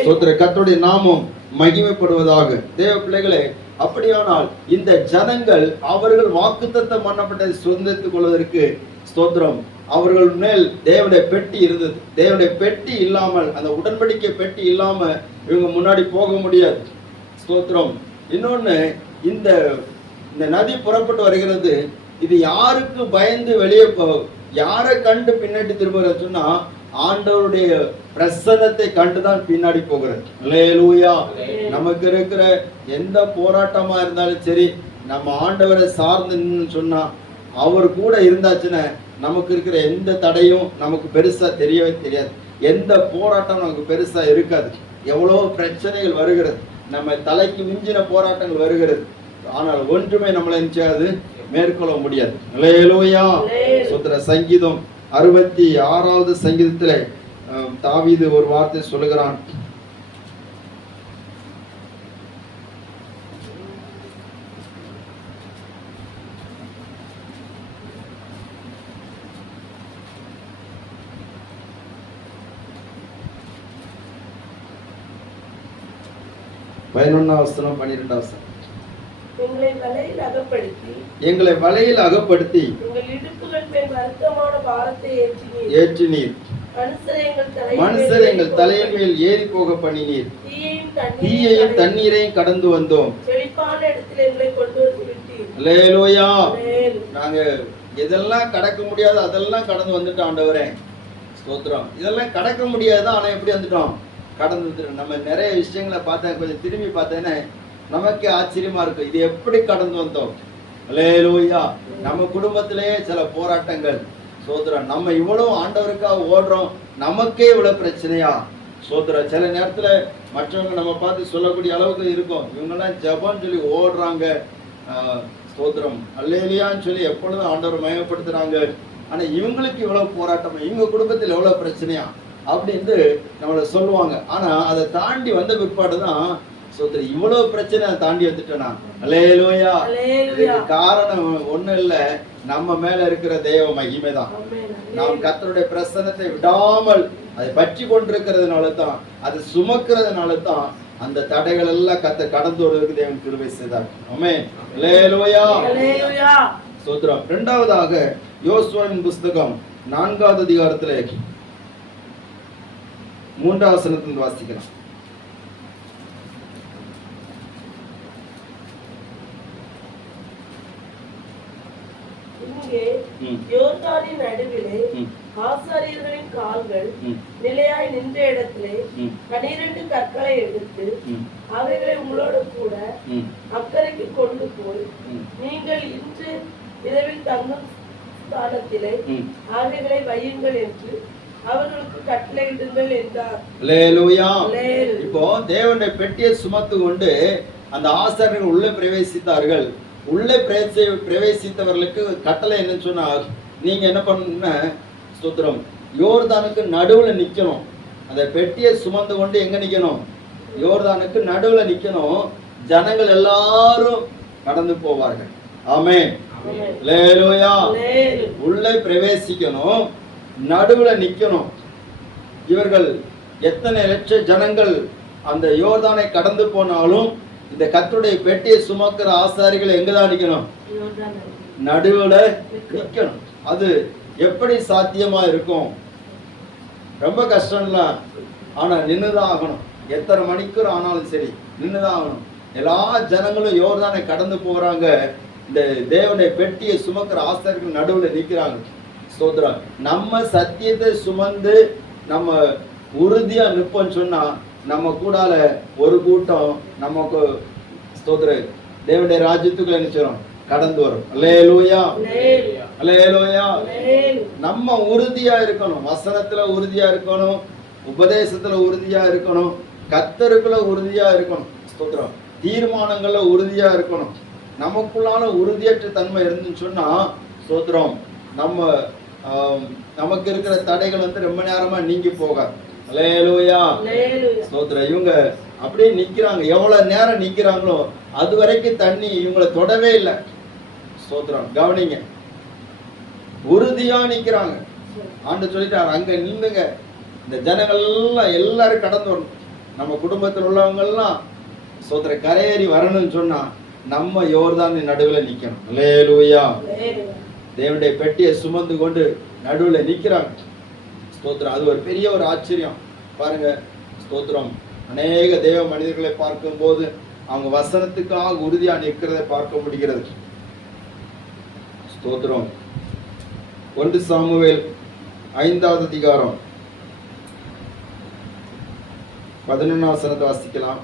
ஸ்தோத்திர. கர்த்தருடைய நாமம் மகிமைப்படுவதாக. தேவ பிள்ளைகளே, அப்படியானால் இந்த ஜனங்கள் அவர்கள் வாக்குத்தத்தம் பண்ணப்பட்டதை சுதந்திரித்துக் கொள்வதற்கு ஸ்தோத்திரம், அவர்கள் மேல் தேவனுடைய பெட்டி இருந்தது. தேவனுடைய பெட்டி இல்லாமல், அந்த உடன்படிக்கை பெட்டி இல்லாம இவங்க முன்னாடி போக முடியாது. ஸ்தோத்திரம். இன்னொன்னு, இந்த நதி புறப்பட்டு வருகிறது. இது யாருக்கு பயந்து வெளியே யாரை கண்டு பின்னாடி திரும்ப சொன்னா ஆண்டவருடைய பிரசன்னத்தை கண்டுதான் பின்னாடி போகிறது. அல்லேலூயா. நமக்கு இருக்கிற எந்த போராட்டமா இருந்தாலும் சரி, நம்ம ஆண்டவரை சார்ந்து சொன்னா, அவர் கூட இருந்தாச்சுன்னா நமக்கு இருக்கிற எந்த தடையும் நமக்கு பெருசா தெரியவே தெரியாது. எந்த போராட்டம் நமக்கு பெருசா இருக்காது. எவ்வளவு பிரச்சனைகள் வருகிறது, நம்ம தலைக்கு மிஞ்சின போராட்டங்கள் வருகிறது, ஆனால் ஒன்றுமே நம்மளை நினைச்சாது மேற்கொள்ள முடியாது. அல்லேலூயா. சுத்திர. சங்கீதம் 66வது சங்கீதத்துல தாவீது ஒரு வார்த்தை சொல்லுகிறான். 11ஆம் வசனம் 12ஆம் வசனம். எங்களை வலையில் அகப்படுத்தி எங்களை வலையில் அகப்படுத்தி எங்கள் இடுப்புகள் மேல் வருத்தமான பாரத்தை ஏற்றினீர். மனுஷர் எங்கள் தலையின் மேல் ஏறி போக பண்ணினீர். தீயையும் தண்ணீரையும் கடந்து வந்தோம். செழிப்பான இடத்தில் எங்களை கொண்டு வந்து விட்டீர். அல்லேலூயா. நாங்க எதெல்லாம் கடக்க முடியாது அதெல்லாம் கடந்து வந்துட்டோம் ஆண்டவரே. ஸ்தோத்திரம். இதெல்லாம் கடக்க முடியாது, ஆனா எப்படி வந்துட்டோம்? கடந்து வந்துட்டோம். நம்ம நிறைய விஷயங்களை பார்த்தேன், கொஞ்சம் திரும்பி பார்த்தேன்னா நமக்கே ஆச்சரியமா இருக்கு. இது எப்படி கடந்து வந்தோம்? அல்லேலூயா. நம்ம குடும்பத்திலேயே சில போராட்டங்கள். சோதரன், நம்ம இவ்வளவு ஆண்டவருக்காக ஓடுறோம், நமக்கே இவ்வளவு பிரச்சனையா? சோதரன், சில நேரத்துல மற்றவங்க நம்ம பார்த்து சொல்லக்கூடிய அளவுக்கு இருக்கும். இவங்கெல்லாம் ஜெபம் சொல்லி ஓடுறாங்க, ஸ்தோத்திரம் அல்லேலூயான்னு சொல்லி எப்பொழுதும் ஆண்டவரை மயப்படுத்துறாங்க. ஆனா இவங்களுக்கு இவ்வளவு போராட்டம், இவங்க குடும்பத்தில் எவ்வளவு பிரச்சனையா அப்படின்னு நம்மளை சொல்லுவாங்க. ஆனா அதை தாண்டி வந்த பிற்பாடுதான் சோதரன், இவ்வளவு பிரச்சனை தாண்டி வந்துட்டேனா? அல்லேலூயா. இதுக்கு காரணம் ஒண்ணும் இல்ல, நம்ம மேல இருக்கிற தேவ மகிமைதான். நாம் கர்த்தருடைய பிரசன்னத்தை விடாமல் அதை பற்றி கொண்டிருக்கிறதுனால தான், அது சுமக்கிறதுனால தான் அந்த தடைகள் எல்லாம் கர்த்தர் கடந்து வருவதற்கு தேவன் கிருபை செய்தார். ஆமென். அல்லேலூயா. ஸ்தோத்திரம். இரண்டாவதாக யோசுவாவின் புஸ்தகம் 4ஆவது அதிகாரத்திலே 3ஆம் வசனத்தில் வாசிக்கலாம். யோர்தானின் நடுவிலே ஆசாரியர்களின் கால்கள் நிலையாய் நின்ற இடத்திலே 12 கற்களை எடுத்து அவைகளை உங்களோடு கூட அக்கறைக்கு கொண்டு போய் நீங்கள் இன்று இரவில் தங்கும் ஸ்தானத்திலே அவைகளை வையுங்கள் என்று அவர்களுக்கு கட்டளையிடுங்கள் என்றார். அல்லேலூயா. இப்போ தேவனுடைய பெட்டியை சுமந்து கொண்டு அந்த ஆசாரியர்கள் உள்ளே பிரவேசித்தார்கள். உள்ளே பிரவேசித்தவர்களுக்கு கட்டளை என்ன சொன்னா, நீங்க என்ன பண்ண ஸ்தோத்திரம், யோர்தானுக்கு நடுவுல நிக்கணும். அந்த பெட்டியை சுமந்து கொண்டு எங்க நிக்கணும்? யோர்தானுக்கு நடுவுல நிக்கணும். ஜனங்கள் எல்லாரும் கடந்து போவார்கள். ஆமென். அல்லேலூயா. உள்ளே பிரவேசிக்கணும், நடுவுல நிக்கணும். இவர்கள் எத்தனை லட்ச ஜனங்கள் அந்த யோர்தானை கடந்து போனாலும் இந்த கர்த்தருடைய பெட்டியை சுமக்கிற ஆசாரிகள் எங்கதான் நிக்கணும்? நடுவுல நிக்கணும். அது எப்படி சாத்தியமா இருக்கும்? ரொம்ப கஷ்டம்ல. ஆனா நின்னுதான் ஆகணும். எத்தனை மணிக்கூர் ஆனாலும் சரி நின்னுதான் ஆகணும். எல்லா ஜனங்களும் யோர்தானை கடந்து போறாங்க. இந்த தேவனுடைய பெட்டியை சுமக்கிற ஆசாரிகள் நடுவுல நிக்கிறாங்க. ஸ்தோத்திரம். நம்ம சத்தியத்தை சுமந்து நம்ம உறுதியா நிற்போம்னு சொன்னா நம்ம கூடால ஒரு கூட்டம் நமக்கு ஸ்தோத்திரம் தேவனுடைய ராஜ்யத்துக்குள்ள நிச்சயம் கடந்து வரும். அல்லேலூயா. அல்லேலூயா. நம்ம உறுதியா இருக்கணும். வசனத்துல உறுதியா இருக்கணும், உபதேசத்துல உறுதியா இருக்கணும், கர்த்தருக்குள்ள உறுதியா இருக்கணும். ஸ்தோத்திரம். தீர்மானங்கள்ல உறுதியா இருக்கணும். நமக்குள்ளான உறுதியற்ற தன்மை இருந்துன்னு சொன்னா ஸ்தோத்திரம் நமக்கு இருக்கிற தடைகள் ரொம்ப நேரமா நீங்கி போகாது. அல்லேலூயா. ஸ்தோத்திரம். இவங்க அப்படியே நிக்கிறாங்க. எவ்வளவு நேரம் நிக்கிறாங்களோ அது வரைக்கும் தண்ணி இவங்களை தொடவே இல்லை. ஸ்தோத்திரம். கவனிங்க, உறுதியா நிக்கிறாங்க. ஆண்டு சொல்லிட்டாரு, அங்க நின்னுங்க, இந்த ஜனங்கள் எல்லாம் எல்லாரும் கடந்து வரணும். நம்ம குடும்பத்தில் உள்ளவங்க எல்லாம் ஸ்தோத்திரம் கரையேறி வரணும்னு சொன்னா நம்ம யோர்தான் நடுவுல நிக்கணும். அல்லேலூயா. தேவனுடைய பெட்டியை சுமந்து கொண்டு நடுவுல நிக்கிறாங்க. ஸ்தோத்திரம். அது ஒரு பெரிய ஒரு ஆச்சரியம் பாருங்க. ஸ்தோத்திரம். அநேக தேவ மனிதர்களை பார்க்கும் போது அவங்க வசனத்துக்காக உறுதியா நிற்கிறதை பார்க்க முடிகிறது. ஸ்தோத்திரம். 1 சாமுவேல் 5ஆவது அதிகாரம் 11ஆம் வசனத்தை வாசிக்கலாம்.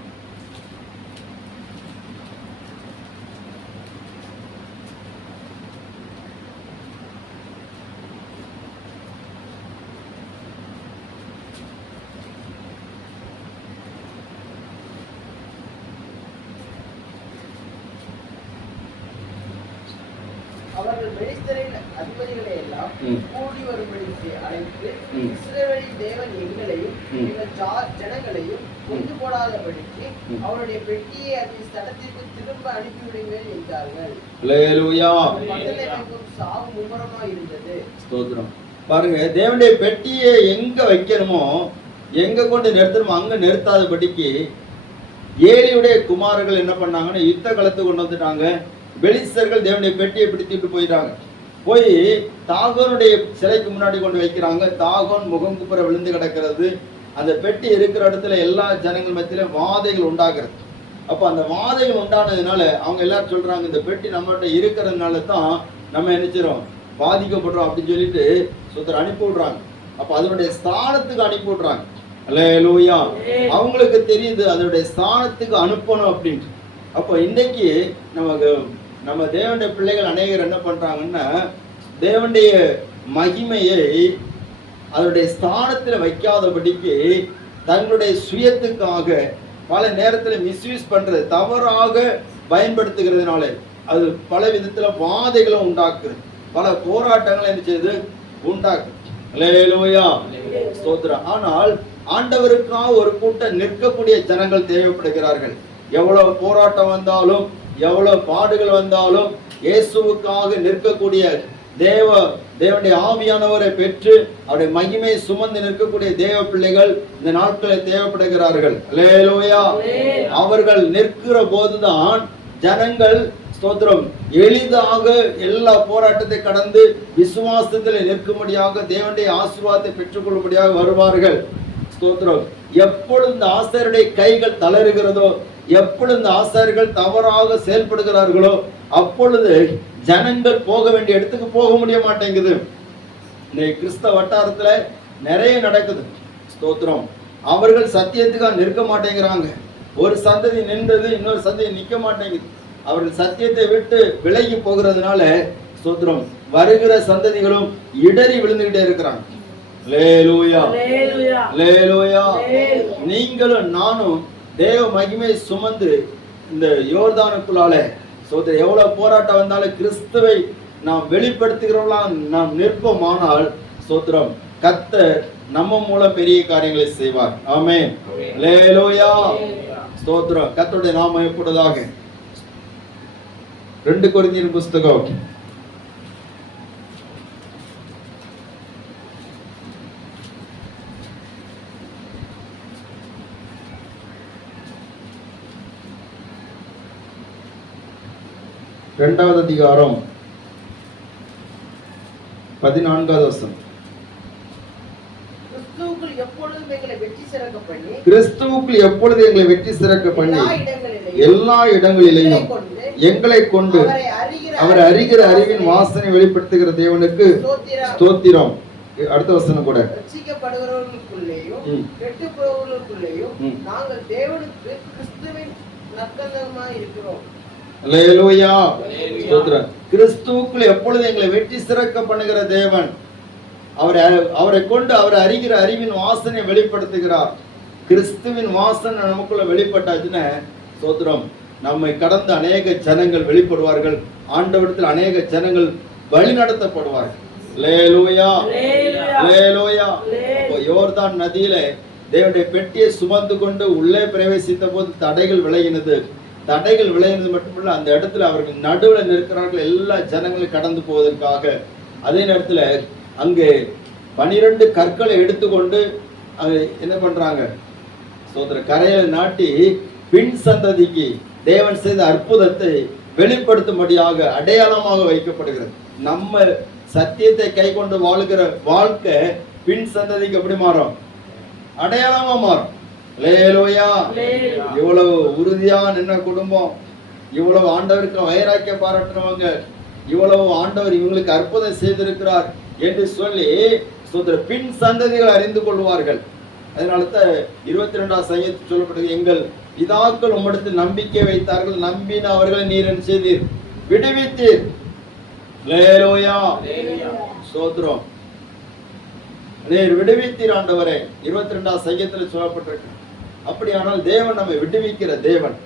அவர்கள் பெலிஸ்தரின் அதிபதிகளை எல்லாம் கூடி வரும்படிக்கு அழைத்து, இஸ்ரவேலின் தேவன் எங்களையும் எங்கள் ஜனங்களையும் கொண்டு போடாதபடிக்கு அவருடைய பெட்டியை அதன் ஸ்தலத்திற்கு திரும்ப அனுப்பிவிடுங்கள் என்றார்கள். அல்லேலூயா. சாவு மும்முரமா இருந்தது. ஸ்தோத்திரம். பாருங்க, தேவனுடைய பெட்டியை எங்க வைக்கணுமோ, எங்க கொண்டு நிறுத்தணுமோ அங்க நிறுத்தாதபடிக்கு ஏலியுடைய குமாரர்கள் என்ன பண்ணாங்கன்னா யுத்த களத்துக்கு கொண்டு வந்துட்டாங்க. பெலிஸ்தர்கள் தேவனுடைய பெட்டியை பிடித்துட்டு போயிட்டாங்க. போய் தாகோனுடைய சிலைக்கு முன்னாடி கொண்டு வைக்கிறாங்க. தாகோன் முகம் குப்புற விழுந்து கிடக்கிறது. அந்த பெட்டி இருக்கிற இடத்துல எல்லா ஜனங்கள் மத்தியில வாதைகள் உண்டாகிறது. அப்போ அந்த வாதைகள் உண்டானதுனால அவங்க எல்லாரும் சொல்றாங்க, இந்த பெட்டி நம்மகிட்ட இருக்கிறதுனால தான் நம்ம நினைச்சிரோம் பாதிக்கப்படுறோம் அப்படின்னு சொல்லிட்டு சுத்தர் அனுப்பி விடுறாங்க. அப்போ அதனுடைய ஸ்தானத்துக்கு அனுப்பி விடுறாங்க. அல்லேலூயா. அவங்களுக்கு தெரியுது அதனுடைய ஸ்தானத்துக்கு அனுப்பணும் அப்படின்ட்டு. அப்போ இன்னைக்கு நம்ம தேவனுடைய பிள்ளைகள் அநேகர் என்ன பண்றாங்கன்னா தேவனுடைய மகிமையை அதனுடைய ஸ்தானத்துல வைக்காதபடிக்கு தங்களுடைய சுயத்துக்காக பல நேரத்துல மிஸ்யூஸ் பண்றது, தவறாக பயன்படுத்துகிறதுனால அது பல விதத்துல வாதைகளை உண்டாக்குது, பல போராட்டங்களை என்ன செய்யுது உண்டாக்குது. அல்லேலூயா, ஸ்தோத்திரம். ஆனால் ஆண்டவருக்காக ஒரு கூட்டம் நிற்கக்கூடிய ஜனங்கள் தேவைப்படுகிறார்கள். எவ்வளவு போராட்டம் வந்தாலும் எவ்வளவு பாடுகள் வந்தாலும் இயேசுவுக்காக நிற்கக்கூடிய தேவனுடைய ஆவியானவரை பெற்று அவருடைய மகிமையை சுமந்து நிற்கக்கூடிய தேவ பிள்ளைகள் இந்த நாட்களில் தேவைப்படுகிறார்கள். அல்லேலூயா. அவர்கள் நிற்கிற போதுதான் ஜனங்கள் ஸ்தோத்திரம் எளிதாக எல்லா போராட்டத்தை கடந்து விசுவாசத்தில் நிற்கும்படியாக தேவனுடைய ஆசீர்வாதத்தை பெற்றுக்கொள்ளும்படியாக வருவார்கள். ஸ்தோத்திரம். எப்பொழுது இந்த ஆசாரியருடைய கைகள் தளருகிறதோ, எப்பொழுது இந்த ஆசாரியர்கள் தவறாக செயல்படுகிறார்களோ அப்பொழுது ஜனங்கள் போக வேண்டிய இடத்துக்கு போக முடிய மாட்டேங்குது. இந்த கிறிஸ்தவ வட்டாரத்துல நிறைய நடக்குது. ஸ்தோத்திரம். அவர்கள் சத்தியத்துக்காக நிற்க மாட்டேங்கிறாங்க. ஒரு சந்ததி நின்றது, இன்னொரு சந்ததி நிற்க மாட்டேங்குது. அவர்கள் சத்தியத்தை விட்டு விலகி போகிறதுனால ஸ்தோத்திரம் வருகிற சந்ததிகளும் இடறி விழுந்துகிட்டே இருக்கிறாங்க. அல்லேலூயா, அல்லேலூயா. நீங்களும் நானும் தேவ மகிமையை சுமந்து இந்த யோர்தானுக்குள்ளால ஸ்தோத்திரம் எவ்வளவு போராட்டம் வந்தாலும் கிறிஸ்துவை நாம் வெளிப்படுத்துகிறவர்களா நாம் நிற்போமானால் ஸ்தோத்திரம் கர்த்தர் நம்ம மூலம் பெரிய காரியங்களை செய்வார். ஆமென். அல்லேலூயா, ஸ்தோத்திரம். கர்த்தருடைய நாமம் எப்பொழுதாக 2 கொரிந்தியர் புஸ்தகம் 2வது அதிகாரம் 14வது வசனம். கிறிஸ்துவுக்குள் எப்பொழுதும் எங்களை வெற்றி சிறக்க பண்ணி, கிறிஸ்துவுக்குள் எப்பொழுது எங்களை வெற்றி சிறக்க பண்ணி எல்லா இடங்களிலேயும் எங்களை கொண்டு அவரை அறிகிற அறிவின் வாசனை வெளிப்படுத்துகிற தேவனுக்கு ஸ்தோத்திரம். அடுத்த வசனம் கூட, ரட்சிக்கப்படுகிறவர்களுக்குள்ளேயும் கெட்டுப்போகிறவர்களுக்குள்ளேயும் நாங்கள் தேவனுக்கு கிறிஸ்துவின் நற்கந்தமாய் இருக்கிறோம். அல்லேலூயா, ஸ்தோத்திரம். கிறிஸ்துவுக்குள் எப்பொழுது எங்களை வெற்றி சிறக்க பண்ணுகிற தேவன் அவரை கொண்டு அவரை அறிகிற அறிவின் வாசனை வெளிப்படுத்துகிறார். கிறிஸ்துவின் வாசனை நமக்குள்ள வெளிப்பட்டாச்சுன்னா ஸ்தோத்திரம் நம்மை கடந்த அநேக ஜனங்கள் வெளிப்படுவார்கள். ஆண்டவரிடத்தில் அநேக ஜனங்கள் வழி நடத்தப்படுவார்கள். அல்லேலூயா, அல்லேலூயா. யோர்தான் நதியில தேவனுடைய பெட்டியை சுமந்து கொண்டு உள்ளே பிரவேசித்த போது தடைகள் விலகினது. தடைகள் விளையினது மட்டுமல்ல, அந்த இடத்துல அவர்கள் நடுவில் நிற்கிறார்கள் எல்லா ஜனங்களும் கடந்து போவதற்காக. அதே நேரத்தில் அங்கே 12 கற்களை எடுத்துக்கொண்டு என்ன பண்றாங்க சோதர கரையில நாட்டி பின் சந்ததிக்கு தேவன் செய்த அற்புதத்தை வெளிப்படுத்தும்படியாக அடையாளமாக வைக்கப்படுகிறது. நம்ம சத்தியத்தை கை கொண்டு வாழுகிற வாழ்க்கை பின் சந்ததிக்கு எப்படி மாறும்? அடையாளமா மாறும். அல்லேலூயா. இவ்வளவு உறுதியா நின்ன குடும்பம், இவ்வளவு ஆண்டவருக்கு வைராக்கிய பாராட்டுறவங்க, இவ்வளவு ஆண்டவர் இவங்களுக்கு அற்புதம் செய்திருக்கிறார் என்று சொல்லி பின் சந்ததிகள் அறிந்து கொள்வார்கள். அதனால 22ஆம் சங்கீதத்தில் சொல்லப்பட்டது, எங்கள் பிதாக்கள் உம்மிடத்தில் நம்பிக்கை வைத்தார்கள், நம்பின அவர்களை நீர் என்ன செய்தீர்? விடுவித்தீர். அல்லேலூயா, ஸ்தோத்திரம். நீர் விடுவித்தீர் ஆண்டவரே. 22ஆம் சங்கீதத்தில் சொல்லப்பட்டிருக்கு. அப்படியானால் தேவன் நம்மை விடுவிக்கிற தேவன்,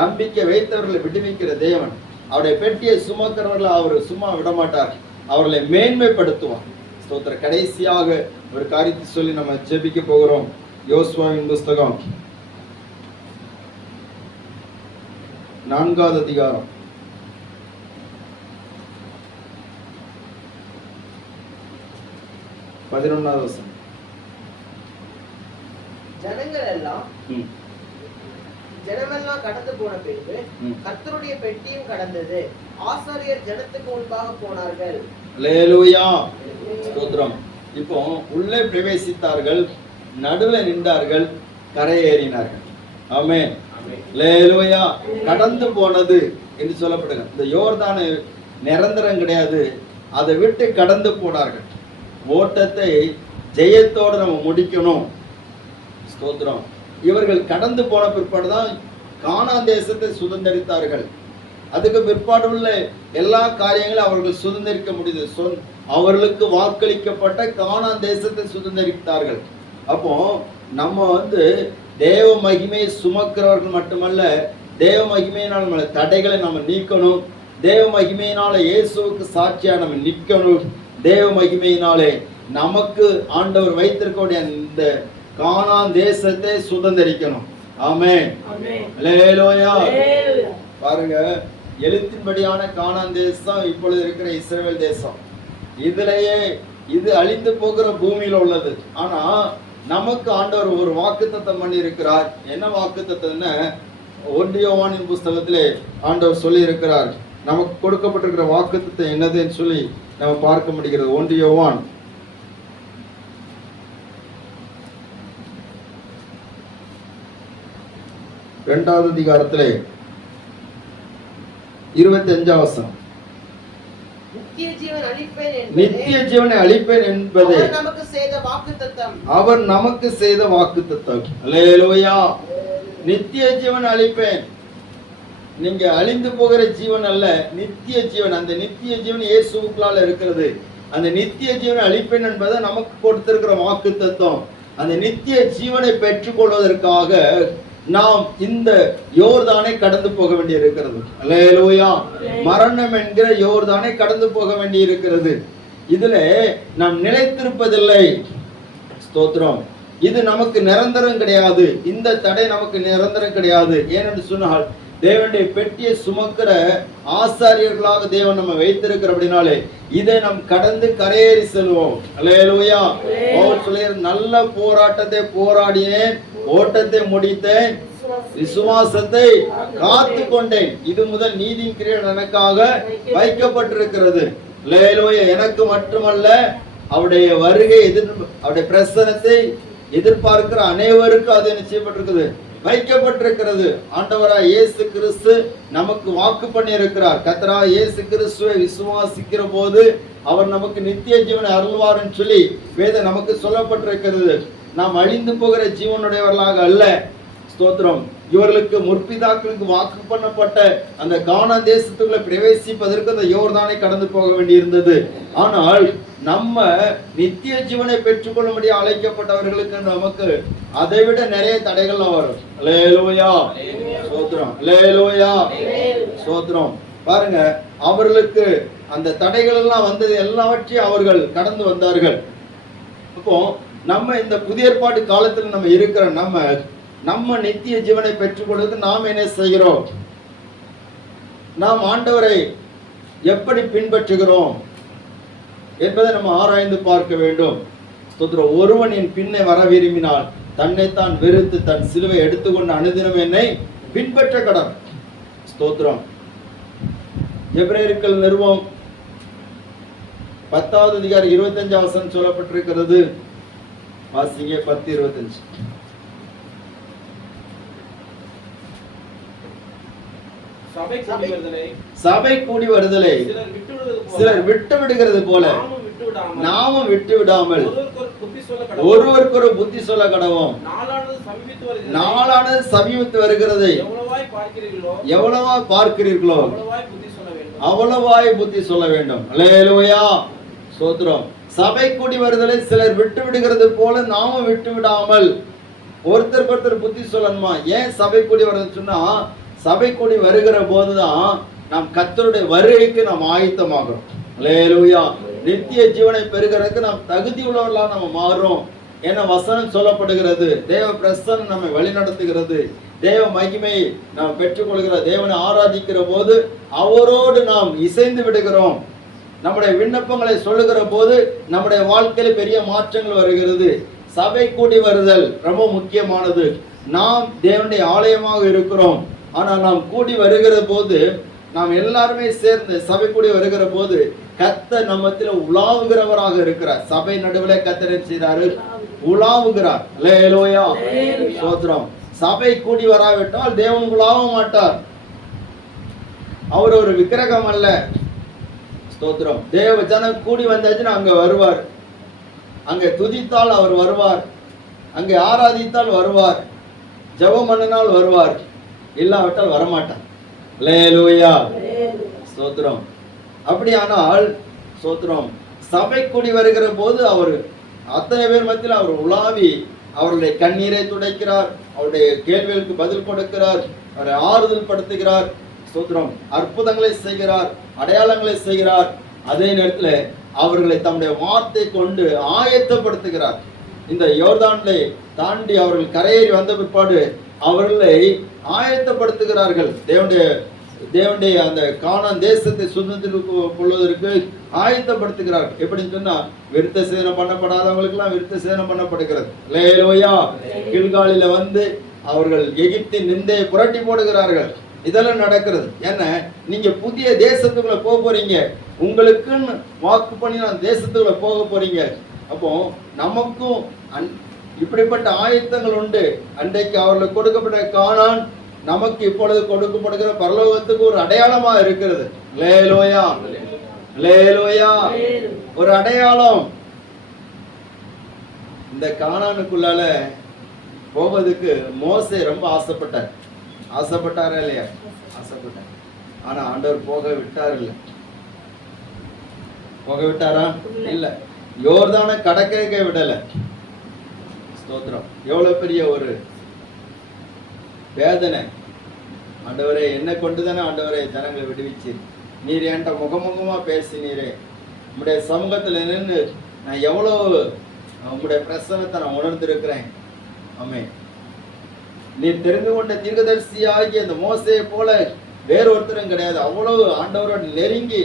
நம்பிக்கை வைத்தவர்களை விடுவிக்கிற தேவன். அவருடைய பெட்டியை சுமக்கிறவர்களை அவர் சும்மா விடமாட்டார், அவர்களை மேன்மைப்படுத்துவார். ஸ்தோத்திர. கடைசியாக ஒரு காரியத்தை சொல்லி நம்ம ஜெபிக்க போகிறோம். யோசுவாவின் புஸ்தகம் 4வது அதிகாரம் 11வது வசனம். ஜனமெல்லாம் நாள் கடந்து போன பின்பு கர்த்தருடைய பெட்டியும் கடந்தது. ஆசாரியர் ஜனத்துக்கு முன்பாக போனார்கள். அல்லேலூயா, ஸ்தோத்திரம். இப்போ உள்ளே பிரவேசித்தார்கள், நடுவுல நின்றார்கள், கரையேறினார்கள். ஆமென். அல்லேலூயா. கடந்து போனது என்று சொல்லப்படுகிறது. இந்த யோர்தான நிரந்தரம் கிடையாது, அதை விட்டு கடந்து போனார்கள். ஓட்டத்தை ஜெயத்தோடு நம்ம முடிக்கணும். ஸ்தோத்திரம். இவர்கள் கடந்து போன பிற்பாடு தான் கானான் தேசத்தை சுதந்திரித்தார்கள். அதுக்கு பிற்பாடு உள்ள எல்லா காரியங்களும் அவர்கள் சுதந்திரிக்க முடியுது. அவர்களுக்கு வாக்களிக்கப்பட்ட கானான் தேசத்தை சுதந்திரித்தார்கள். அப்போ நம்ம தேவ மகிமையை சுமக்கிறவர்கள் மட்டுமல்ல, தேவ மகிமையினால் நம்ம தடைகளை நம்ம நீக்கணும். தேவ மகிமையினால இயேசுவுக்கு சாட்சியா நம்ம நிற்கணும். தேவ மகிமையினாலே நமக்கு ஆண்டவர் வைத்திருக்கக்கூடிய இந்த கானான் தேசத்தை சுதந்திரிக்கணும். ஆமென். அல்லேலூயா. பாருங்க, எழுத்தின்படியான கானான் தேசம் இப்பொழுது இருக்கிற இஸ்ரவேல் தேசம். இதுலயே இது அழிந்து போகிற பூமியில உள்ளது. ஆனா நமக்கு ஆண்டவர் ஒரு வாக்குத்தத்தம் பண்ணி இருக்கிறார். என்ன வாக்குத்தத்தம்னா, 1 யோவானின் புஸ்தகத்திலே ஆண்டவர் சொல்லி இருக்கிறார். நமக்கு கொடுக்கப்பட்டிருக்கிற வாக்குத்தத்தம் என்னதுன்னு சொல்லி நம்ம பார்க்க முடிகிறது. 1 யோவான் 2வது அதிகாரத்திலே 25 வசனம். நித்திய ஜீவனை அளிப்பேன் என்பதே அவர் நமக்கு செய்த வாக்குத்தத்தம். அவர் நமக்கு செய்த வாக்குத்தத்தம். அல்லேலூயா. நித்திய ஜீவன் அளிப்பேன். நீங்க அழிந்து போகிற ஜீவன் அல்ல, நித்திய ஜீவன். அந்த நித்திய ஜீவன் இயேசுவுக்குள்ளால இருக்கிறது. அந்த நித்திய ஜீவனை அளிப்பேன் என்பதை நமக்கு கொடுத்திருக்கிற வாக்குத்தத்தம். அந்த நித்திய ஜீவனை பெற்றுக்கொள்வதற்காக நாம் இந்த யோர்தானை கடந்து போக வேண்டி இருக்கிறது. அல்லேலூயா. மரணம் என்கிற யோர்தானை கடந்து போக வேண்டி இருக்கிறது. இதுல நாம் நிலைத்திருப்பதில்லை. ஸ்தோத்திரம். இது நமக்கு நிரந்தரம் கிடையாது. இந்த தடை நமக்கு நிரந்தரம் கிடையாது. ஏனென்று சொன்னால், தேவனுடைய பெட்டியை சுமக்கிற ஆசாரியர்களாக தேவன் நம்ம வைத்திருக்கிறபடினாலே இதை நாம் கடந்து கரையேறி செல்வோம். அல்லேலூயா. பவுல் சொல்றார், நல்ல போராட்டத்தை போராடினேன், ஓட்டத்தை முடித்தேன், விசுவாசத்தை காத்து கொண்டேன். இது முதல் நீதியின் கிரீடம் எனக்காக வைக்கப்பட்டிருக்கிறது. அல்லேலூயா. எனக்கு மட்டுமல்ல, அவருடைய வருகை அவருடைய பிரசனத்தை எதிர்பார்க்கிற அனைவருக்கும் அது நிச்சயப்பட்டிருக்குது, வைக்கப்பட்டிருக்கிறது. ஆண்டவராய் இயேசு கிறிஸ்து நமக்கு வாக்கு பண்ணி இருக்கிறார். கர்த்தராய் இயேசு கிறிஸ்துவை விசுவாசிக்கிற போது அவர் நமக்கு நித்திய ஜீவனை அருள்வார்னு சொல்லி வேதம் நமக்கு சொல்லப்பட்டிருக்கிறது. நாம் அழிந்து போகிற ஜீவனுடையவர்களாக அல்ல. ஸ்தோத்திரம். இவர்களுக்கு முற்பிதாக்களுக்கு வாக்கு பண்ணப்பட்ட அந்த கானான் தேசத்துக்குள்ள பிரவேசிப்பதற்கு அந்த யோர்தானை கடந்து போக வேண்டியிருந்தது. ஆனால் நம்ம நித்திய ஜீவனை பெற்றுக்கொள்ளும்படி அழைக்கப்பட்டவர்களுக்கு நமக்கு அதை விட நிறைய தடைகள் வரும். அல்லேலூயா. ஸ்தோத்திரம். அல்லேலூயா. ஸ்தோத்திரம். பாருங்க, அவர்களுக்கு அந்த தடைகள் எல்லாம் வந்தது, எல்லாவற்றையும் அவர்கள் கடந்து வந்தார்கள். அப்போ நம்ம இந்த புதிய ஏற்பாட்டு காலத்தில் நம்ம இருக்கிற நம்ம நித்திய ஜீவனை பெற்றுக்கொள்வதற்கு நாம் என்ன செய்கிறோம்? நாம் ஆண்டவரை எப்படி பின்பற்றுகிறோம் என்பதை நம்ம ஆராய்ந்து பார்க்க வேண்டும். ஸ்தோத்திரம். ஒருவனின் பின்னே வர விரும்பினால் தன்னைத்தான் வெறுத்து தன் சிலுவை எடுத்துக்கொண்டு அனுதினம் என்னை பின்பற்ற கடவுள். ஸ்தோத்திரம். எபிரேயர்கள் நிருபம் 10வது அதிகாரம் 25 வசனம் சொல்லப்பட்டிருக்கிறது. வாசிங்க. 10:25. சபை கூடி வருதலை சிலர் விட்டு விடுகிறது போல நாமும் விட்டு விடாமல் ஒருவருக்கு ஒரு புத்தி சொல்ல கடவோம். நாளானது சமீபித்து வருகிறதை எவ்வளவா பார்க்கிறீர்களோ அவ்வளவாய் புத்தி சொல்ல வேண்டும். அல்லேலூயா. ஸ்தோத்திரம். சபை கூடி வருதலை சிலர் விட்டு விடுகிறது போல நாமும் விட்டு விடாமல் ஒருத்தருக்கு ஒருத்தர் புத்தி சொல்லணுமா? ஏன் சபை கூடி வருதுன்னு சொன்னா, சபை கூடி வருகிற போதுதான் நாம் கர்த்தருடைய வருகைக்கு நாம் ஆயத்தமாகிறோம். அல்லேலூயா. நித்திய ஜீவனை பெறுகிறதுக்கு நாம் தகுதி உள்ளவர்களா நம்ம மாறுறோம். ஏன்னா வசனம் சொல்லப்படுகிறது, தேவ பிரசன்னம் நம்மை வழி நடத்துகிறது. தேவ மகிமை நாம் பெற்றுக்கொள்கிற தேவனை ஆராதிக்கிற போது அவரோடு நாம் இசைந்து விடுகிறோம். நம்முடைய விண்ணப்பங்களை சொல்லுகிற போது நம்முடைய வாழ்க்கையில பெரிய மாற்றங்கள் வருகிறது. சபை கூடி வருதல் ரொம்ப முக்கியமானது. நாம் தேவனுடைய ஆலயமாக இருக்கிறோம். ஆனால் நாம் கூடி வருகிற போது, நாம் எல்லாருமே சேர்ந்து சபை கூடி வருகிற போது கர்த்தர் நம்மத்தில் உலாவுகிறவராக இருக்கிறார். சபை நடுவில் கர்த்தர் என்ன செய்றாரு? உலாவுகிறார். அல்லேலூயா, ஸ்தோத்திரம். சபை கூடி வராவிட்டால் தேவன் உலாவ மாட்டார். அவர் ஒரு விக்கிரகம் அல்ல. ஸ்தோத்திரம். தேவ ஜனம் கூடி வந்தாச்சுன்னா அங்க வருவார். அங்கே துதித்தால் அவர் வருவார், அங்கே ஆராதித்தால் வருவார், ஜெபம் பண்ணினால் வருவார், இல்லாவிட்டால் வரமாட்டார். அல்லேலூயா, ஸ்தோத்திரம். அப்படியானால் ஸ்தோத்திரம், சபை கூடி வருகிற போது அவர் அத்தனை பேர் மத்தியில் அவர் உலாவி அவருடைய கண்ணீரை துடைக்கிறார், அவருடைய கேள்விகளுக்கு பதில் கொடுக்கிறார், அவரை ஆறுதல் படுத்துகிறார். ஸ்தோத்திரம். அற்புதங்களை செய்கிறார், அடையாளங்களை செய்கிறார். அதே நேரத்தில் அவர்களை தம்முடைய வார்த்தை கொண்டு ஆயத்தப்படுத்துகிறார். இந்த யோர்தானை தாண்டி அவர்கள் கரையேறி வந்த பிற்பாடு அவர்களை ஆயத்தப்படுத்துகிறார்கள். தேவனுடைய அந்த கானான் தேசத்தை சுதந்திரத்துக்கு கொள்வதற்கு ஆயத்தப்படுத்துகிறார்கள். எப்படின்னு சொன்னா, விருத்த சேதனம் பண்ணப்படாதவங்களுக்கு எல்லாம் விருத்த சேதனம் பண்ணப்படுகிறது. அல்லேலூயா. கில்காலில வந்து அவர்கள் எகிப்தின் நிந்தையை புரட்டி போடுகிறார்கள். இதெல்லாம் நடக்கிறது. ஏன்னா நீங்க புதிய தேசத்துக்குள்ள போக போறீங்க, உங்களுக்குன்னு வாக்கு பண்ணி நான் தேசத்துக்குள்ள போக போறீங்க. அப்போ நமக்கும் இப்படிப்பட்ட ஆயத்தங்கள் உண்டு. அன்றைக்கு அவர்களுக்கு கொடுக்கப்பட்ட கானான் நமக்கு இப்பொழுது கொடுக்கப்படுகிற பரலோகத்துக்கு ஒரு அடையாளமா இருக்கிறது. அல்லேலூயா, அல்லேலூயா, ஒரு அடையாளம். இந்த கானானுக்குள்ளால போவதுக்கு மோசே ரொம்ப ஆசைப்பட்டாரா இல்லையா? ஆசைப்பட்டார். ஆனா ஆண்டவர் போக விட்டாரா? இல்ல. யோர்தானை கடக்க விடல. ஸ்தோத்திரம். எவ்வளவு பெரிய ஒரு வேதனை. ஆண்டவரே, என்ன கொண்டுதானே ஆண்டவரே ஜனங்களை விடுவிச்சீர். நீர் என்கிட்ட முகமுகமா பேசினீரே. உம்முடைய சமூகத்துல நின்று நான் எவ்வளவு உம்முடைய பிரசன்னத்தை நான் உணர்ந்திருக்கிறேன். ஆமென். நீர் தெரிந்து கொண்ட தீர்க்கதரிசியாகிய அந்த மோசையை போல வேறொருத்தரும் கிடையாது. அவ்வளவு ஆண்டவரோடு நெருங்கி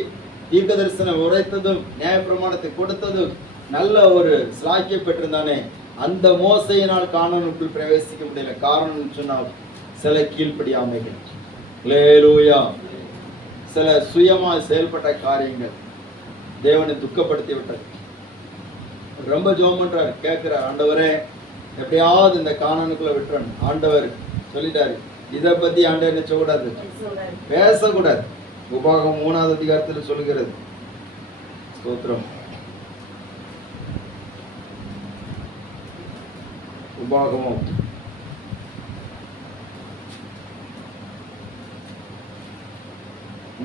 தீர்க்க தரிசனம் உரைத்ததும் நியாயப்பிரமாணத்தை கொடுத்ததும் நல்ல ஒரு ஸ்லாக்கிய பெற்றிருந்தானே, அந்த மோசையினால் கானானுக்குள் பிரவேசிக்க முடியல. காரணம் சொன்னால் சில கீழ்ப்படியாமைகள், அல்லேலூயா, சில சுயமா செயல்பட்ட காரியங்கள் தேவனை துக்கப்படுத்தி விட்டது. ரொம்ப ஜெபம் பண்றாரு, கேட்கிறார், ஆண்டவரே எப்படியாவது இந்த கானானுக்குள்ள விட்டுறணும். ஆண்டவர் சொல்லிட்டாரு, இதை பத்தி ஆண்டவர் என்ன சொல்லக்கூடாது, பேசக்கூடாது. உபாகம் 3வது அதிகாரத்தில் சொல்லுகிறது. ஸ்தோத்திரம். உபாகமம்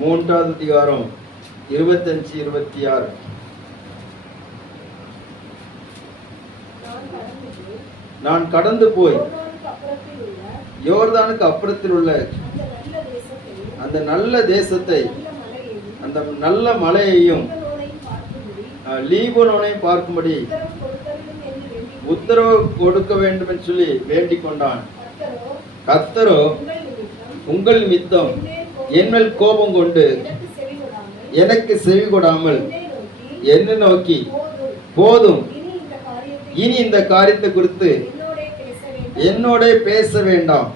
3வது அதிகாரம் 25-26. நான் கடந்து போய் யோர்தானுக்கு அப்புறத்தில் உள்ள அந்த நல்ல தேசத்தை, அந்த நல்ல மலையையும் லீபனோனையும் பார்க்கும்படி உத்தரவு கொடுக்க வேண்டும் என்று சொல்லி வேண்டிக் கொண்டான். கர்த்தரோ உங்கள் நிமித்தம் என்மேல் கோபம் கொண்டு எனக்கு செவி கொடாமல் என்னை நோக்கி, போதும், இனி இந்த காரியத்தை குறித்து என்னோட பேச வேண்டாம்.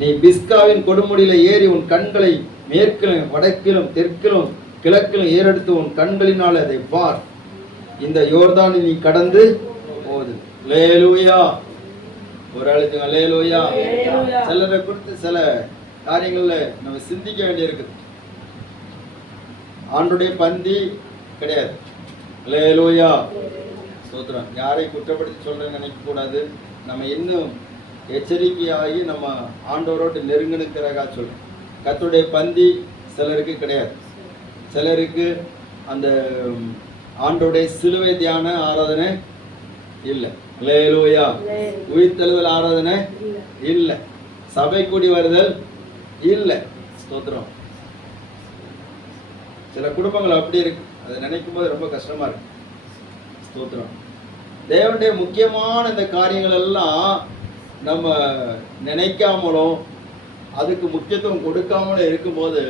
நீ பிஸ்காவின் கொடுமுடியில ஏறி உன் கண்களை மேற்கிலும் வடக்கிலும் தெற்கிலும் கிழக்கிலும் ஏறெடுத்து உன் கண்களினால் அதை பார். இந்த யோர்தானை நீ கடந்து போது. அல்லேலூயா. ஒரு அழைத்து அல்லேலூயா. சிலரை குறித்து சில காரியங்கள்ல நம்ம சிந்திக்க வேண்டியிருக்குது. ஆண்டுடைய பந்தி கிடையாது. அல்லேலூயா. ஸ்தோத்திரம். யாரை குற்றப்படுத்தி சொல்றேன்னு நினைக்க கூடாது. நம்ம இன்னும் எச்சரிக்கையாகி நம்ம ஆண்டவரோடு நெருங்கினுக்கிறகா சொல்றோம். கர்த்தருடைய பந்தி சிலருக்கு கிடையாது. சிலருக்கு அந்த ஆண்டோடைய சிலுவை தியான ஆராதனை இல்லை. அல்லேலூயா. உயிர்த்தெழுதல் ஆராதனை இல்லை. சபை கூடி வருதல் இல்லை. ஸ்தோத்திரம். சில குடும்பங்கள் அப்படி இருக்கு. அதை நினைக்கும் போது ரொம்ப கஷ்டமா இருக்கு. ஸ்தோத்திரம். தேவனுடைய முக்கியமான இந்த காரியங்கள் எல்லாம் நம்ம நினைக்காமலும் அதுக்கு முக்கியத்துவம் கொடுக்காமலும் இருக்கும்போது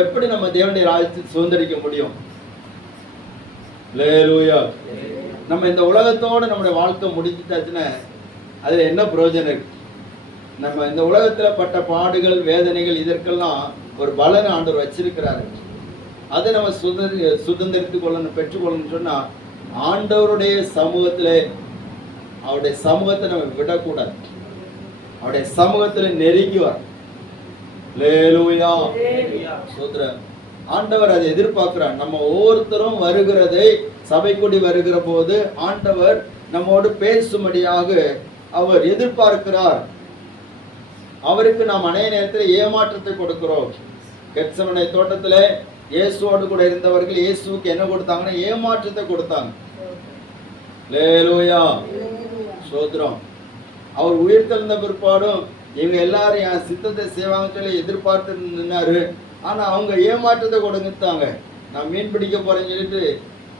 எப்படி நம்ம தேவனுடைய ராஜ்யத்தை சுதந்திரிக்க முடியும்? அல்லேலூயா. நம்ம இந்த உலகத்தோட நம்முடைய வாழ்க்கை முடிஞ்சிட்டாச்சுன்னா அதுல என்ன பிரயோஜனம் இருக்கு? நம்ம இந்த உலகத்துல பட்ட பாடுகள் வேதனைகள் இதற்கெல்லாம் ஒரு பலன் ஆண்டவர் வச்சிருக்கிறாரு. அதை நம்ம சுதந்திரத்துக் கொள்ளணும், பெற்றுக்கொள்ளணும்னு சொன்னா ஆண்டவருடைய சமூகத்திலே, அவருடைய சமூகத்தை நம்ம விடக்கூடாது. அவருடைய சமூகத்துல நெருங்கி வர. அல்லேலூயா. சோத்ரம். ஆண்டவர் அதை எதிர்பார்க்கிறார். நம்ம ஒவ்வொருத்தரும் வருகிறதை சபை கூடி வருகிற போது ஆண்டவர் நம்மோடு பேசும்படியாக அவர் எதிர்பார்க்கிறார். அவருக்கு நாம் அநேக நேரத்தில் ஏமாற்றத்தை கொடுக்கிறோம். கெத்செமனே தோட்டத்துல இயேசுவோடு கூட இருந்தவர்கள் இயேசுவுக்கு என்ன கொடுத்தாங்கன்னா ஏமாற்றத்தை கொடுத்தாங்க. அல்லேலூயா. சோத்ரம். அவர் உயிர் தெழுந்த பிற்பாடும் இவங்க எல்லாரும் என் சித்தத்தை செய்வாங்க சொல்லி எதிர்பார்த்து நின்னாரு. ஆனா அவங்க ஏமாற்றத்தை கொடுத்தாங்க. நான் மீன் பிடிக்க போறேன்னு சொல்லிட்டு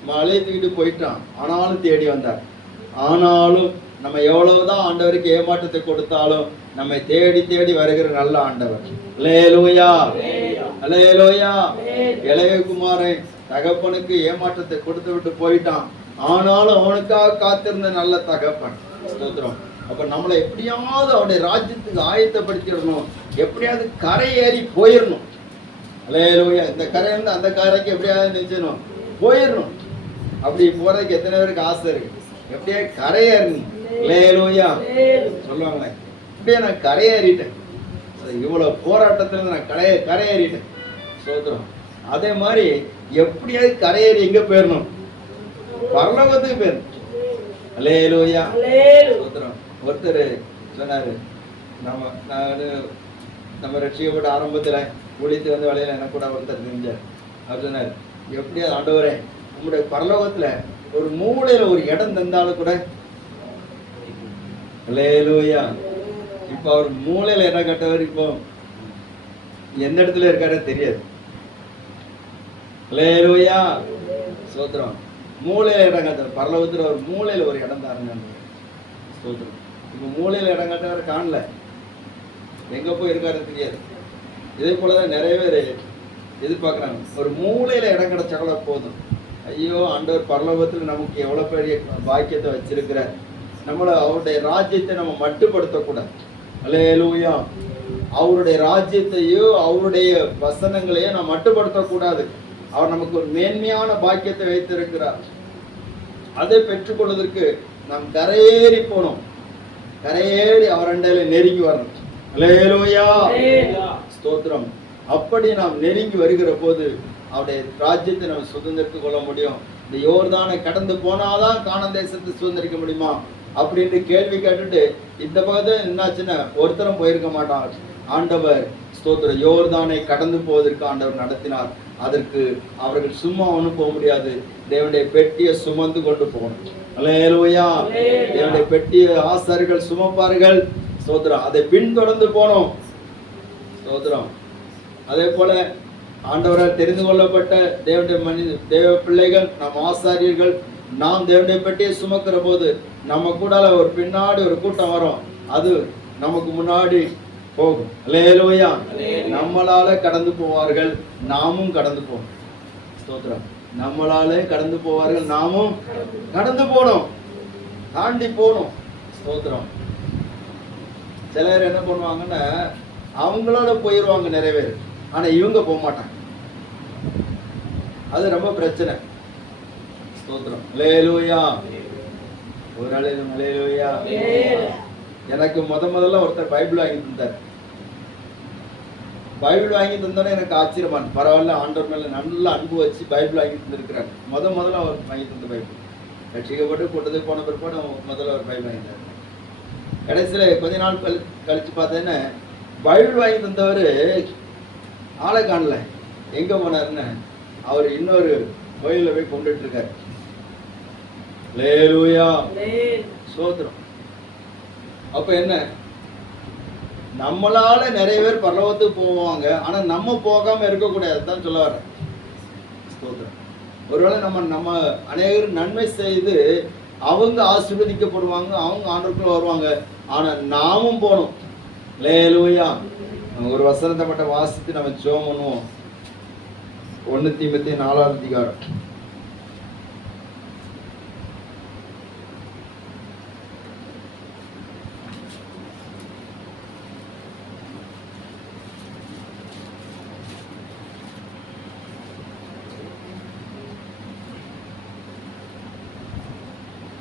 மலையை தூக்கிட்டு போயிட்டான். ஆனாலும் தேடி வந்தார். ஆனாலும் நம்ம எவ்வளவுதான் ஆண்டவருக்கு ஏமாற்றத்தை கொடுத்தாலும் நம்மை தேடி தேடி வருகிற நல்ல ஆண்டவர். அல்லேலூயா. அல்லேலூயா. இளைய குமாரன் தகப்பனுக்கு ஏமாற்றத்தை கொடுத்து விட்டு போயிட்டான். ஆனாலும் அவனுக்காக காத்திருந்த நல்ல தகப்பன். ஸ்தோத்திரம். அப்ப நம்மளை எப்படியாவது அவனுடைய ராஜ்யத்துக்கு ஆயத்தப்படுத்திடணும். எப்படியாவது கரை ஏறி போயிடணும். அல்லேலூயா. இந்த கரை இருந்து அந்த கரைக்கு எப்படியாவது நினைச்சணும் போயிடணும். அப்படி போறதுக்கு எத்தனை பேருக்கு ஆசை இருக்கு? எப்படியா கரையேறணும். அல்லேலூயா. சொல்லுவாங்களே, இப்படியே நான் கரையேறிட்டேன், இவ்வளவு போராட்டத்துல நான் கரையேறிட்டேன். சோத்திரம். அதே மாதிரி எப்படியாவது கரையேறி எங்க போயிடணும்? பரலோகத்துக்கு போயிடணும். அல்லேலூயா. சோத்திரம். ஒருத்தர் சொன்னாரு, நம்ம ரட்சிக்கப்பட்ட ஆரம்பத்துல ஊழியத்துக்கு வந்து வேலையில எனக்கு கூட ஒருத்தர் தெரிஞ்சார். அவர் சொன்னார், எப்படியாவது ஆண்டவரே உங்களுடைய பரலோகத்துல ஒரு மூலையில ஒரு இடம் தந்தாலும் கூட. அல்லேலூயா. இப்ப அவர் மூலையில இடம் கட்டவர் இப்போ எந்த இடத்துல இருக்காரு தெரியாது. அல்லேலூயா. சோத்திரம். மூலையில இடம் கட்டவர் பரலோகத்துல ஒரு மூலையில ஒரு இடம் தாருங்க. சோத்திரம். இப்ப மூலையில இடம் கட்டவர் காணல, எங்க போய் இருக்காரு தெரியாது. இதே போலதான் நிறைய பேர் எதிர்பார்க்கிறாங்க, ஒரு மூலையில இடம் கிடைச்சா போதும். ஐயோ, ஆண்டவர் பரலோகத்துல நமக்கு எவ்வளவு பெரிய பாக்கியத்தை வச்சிருக்கிறார். நம்மள அவருடைய ராஜ்யத்தை நம்ம மட்டுப்படுத்தக்கூடாது. அல்லேலூயா. அவருடைய ராஜ்யத்தையோ அவருடைய வசனங்களையோ நம்ம மட்டுப்படுத்தக்கூடாது. அவர் நமக்கு ஒரு மேன்மையான பாக்கியத்தை வைத்திருக்கிறார். அதை பெற்றுக்கொள்வதற்கு நாம் கரையேறி போனோம். கரையேறி அவர் அண்டையில நெருங்கி வரணும். அல்லேலூயா. ஸ்தோத்திரம். அப்படி நாம் நெருங்கி வருகிற போது அவருடைய ராஜ்யத்தை நம்ம சுதந்திரித்துக் கொள்ள முடியும். இந்த யோர்தானை கடந்து போனாதான் கானான் தேசத்தை சுதந்திரிக்க முடியுமா அப்படின்னு கேள்வி கேட்டுட்டு இந்த பக்கத்துல என்னாச்சுன்னா ஒருத்தரும் போயிருக்க மாட்டார். ஆண்டவர் ஸ்தோத்திரம் யோர்தானை கடந்து போவதற்கு ஆண்டவர் நடத்தினார். அதற்கு அவர்கள் சும்மா ஒன்றும் போக முடியாது. தேவனுடைய பெட்டியை சுமந்து கொண்டு போகணும். அல்லேலூயா. தேவனுடைய பெட்டியை ஆசாரிகள் சுமப்பார்கள். ஸ்தோத்திரம். அதை பின்தொடர்ந்து போனோம். ஸ்தோத்திரம். அதே போல ஆண்டவரால் தெரிந்து கொள்ளப்பட்ட தேவனுடைய தேவ பிள்ளைகள், நாம் ஆசாரியர்கள், நாம் தேவனுடைய பெட்டியை சுமக்கிற போது நம்ம கூட ஒரு பின்னாடி ஒரு கூட்டம் வரும். அது நமக்கு முன்னாடி போகும். அல்லேலூயா. நம்மளால கடந்து போவார்கள், நாமும் கடந்து போவோம். ஸ்தோத்திரம். நம்மளாலே கடந்து போவார்கள், நாமும் கடந்து போனோம், தாண்டி போனோம். ஸ்தோத்திரம். சிலர் என்ன பண்ணுவாங்கன்னா அவங்களோட போயிடுவாங்க நிறைய பேர், ஆனா இவங்க போக மாட்டாங்க. அது ரொம்ப பிரச்சனை. ஸ்தோத்திரம். அல்லேலூயா. ஒரு அல்லேலூயா. எனக்கு முதல்ல ஒருத்தர் பைபிள் வாங்கி தந்தார். பைபிள் வாங்கி தந்தோன்னே எனக்கு ஆச்சரியமான, பரவாயில்ல, ஆண்டவர் மேல நல்ல அன்பு வச்சு பைபிள் வாங்கி தந்திருக்கிறார். முதல்ல அவர் வாங்கி தந்த பைபிள் ரட்சிக்கப்பட்டு கூட்டத்துக்கு போன பிற்பாடு முதல்ல அவர் பைபிள் வாங்கி தந்தார். கடைசியில கொஞ்ச நாள் கழிச்சு பார்த்தேன்னா பைபிள் வாங்கி தந்தவர் ஆளை காணல, எங்க போனாருன்னு அவர் இன்னொரு கோயில போய் கொண்டுட்டு இருக்காரு. அல்லேலூயா. ஸ்தோத்திரம். அப்ப என்ன, நம்மளால நிறைய பேர் பரலோகத்துக்கு போவாங்க, ஆனா நம்ம போகாம இருக்கக்கூடாதுதான் சொல்ல வர. ஸ்தோத்திரம். ஒருவேளை நம்ம அநேகர் நன்மை செய்து அவங்க ஆசீர்வதிக்கப்படுவாங்க, அவங்க ஆண்டவருக்குள்ள வருவாங்க, ஆனா நாமும் போகணும். அல்லேலூயா. ஒரு வசனத்தை மட்டும் வாசித்து நம்ம ஜெபம் பண்ணுவோம். 1 தீமோத்தேயு 4ஆம் அதிகாரம்.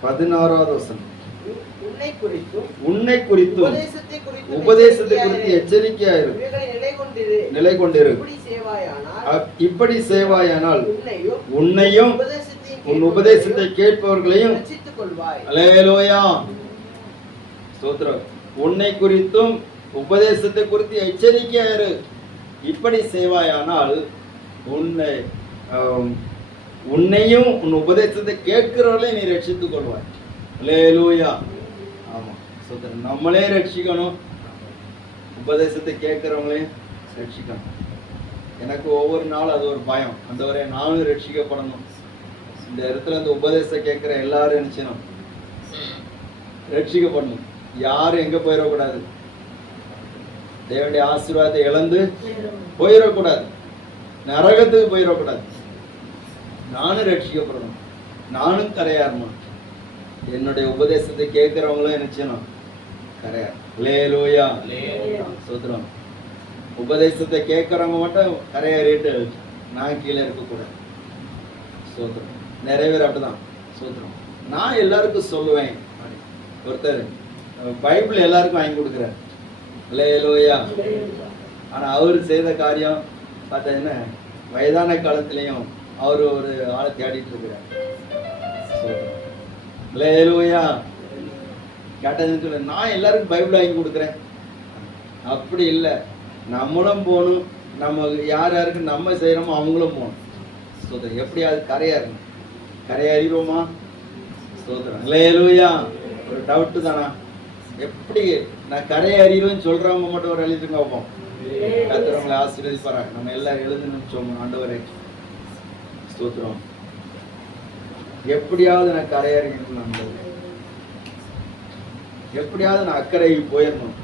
16வது வசனம். உன்னை குறித்தும் உன்னை குறித்தும் உபதேசத்தை குறித்து எச்சரிக்கையாயிரு, இவைகளை நிலை கொண்டிரு. இப்படி சேவாயானால் உன்னையும் உன் உபதேசத்தை கேட்பவர்களையும் ரட்சித்துக் கொள்வாய். அல்லேலூயா. ஸ்தோத்திரம். உன்னை குறித்தும் உபதேசத்தை குறித்து எச்சரிக்கையாயிரு. இப்படி சேவாயானால் உன்னையும் உன் உபதேசத்தை கேட்கிறவர்களையும் நீ ரட்சித்துக் கொள்வாய். அல்லேலூயா. ஆமா ஸ்தோத்திரம். நம்மளே ரட்சிக்கணும், உபதேசத்தை கேட்கிறவங்களையும் ரட்சிக்கணும். எனக்கு ஒவ்வொரு நாள் அது ஒரு பயம், அந்த வரை நானும் ரட்சிக்கப்படணும். இந்த இடத்துல இந்த உபதேசம் கேட்கிற எல்லாரும் நினைச்சணும் ரட்சிக்கப்படணும். யாரும் எங்க போயிடக்கூடாது, தேவனுடைய ஆசீர்வாதத்தை இழந்து போயிடக்கூடாது, நரகத்துக்கு போயிடக்கூடாது. நானும் ரட்சிக்கப்படணும், நானும் கரையாறணும். என்னுடைய உபதேசத்தை கேட்கிறவங்களும் நினைச்சணும் கரையார். அல்லேலூயா. சோத்திரம். உபதேசத்தை கேட்கறவங்க மட்டும் கரையாறிட்டு நான் கீழே இருக்கக்கூடாது. சோத்திரம். நிறைய பேர் அப்படிதான். சோத்திரம். நான் எல்லாருக்கும் சொல்லுவேன். ஒருத்தர் பைபிள் எல்லாருக்கும் வாங்கி கொடுக்குறார். அல்லேலூயா. ஆனா அவரு செய்த காரியம் பார்த்தீங்கன்னா வயதான காலத்திலையும் அவரு ஒரு ஆளை தேடிட்டு இருக்கிறார். அல்லேலூயா. கேட்டதுன்னு சொல்ல, நான் எல்லாருக்கும் பைபிள் வாங்கி கொடுக்குறேன். அப்படி இல்லை, நம்மளும் போகணும். நம்ம யார் யாருக்கு நம்ம செய்கிறோமோ அவங்களும் போகணும். ஸ்தோத்திரம். எப்படியாவது கரையாறணும். கரையறிவோமா? ஸ்தோத்திரம். அல்லேலூயா. ஒரு டவுட்டு தானா? எப்படி நான் கரையறிவேன்னு சொல்றவங்க மட்டும் ஒரு எழுதிட்டு வைப்போம். கர்த்தர் ஆசீர்வதிப்பாராங்க. நம்ம எல்லாம் எழுதுன்னு சொல்லுவோம். ஆண்டவரே ஸ்தோத்திரம். எப்படியாவது நான் கரையறிக்கணும், எப்படியாவது நான் அக்கறைக்கு போயிடணும்.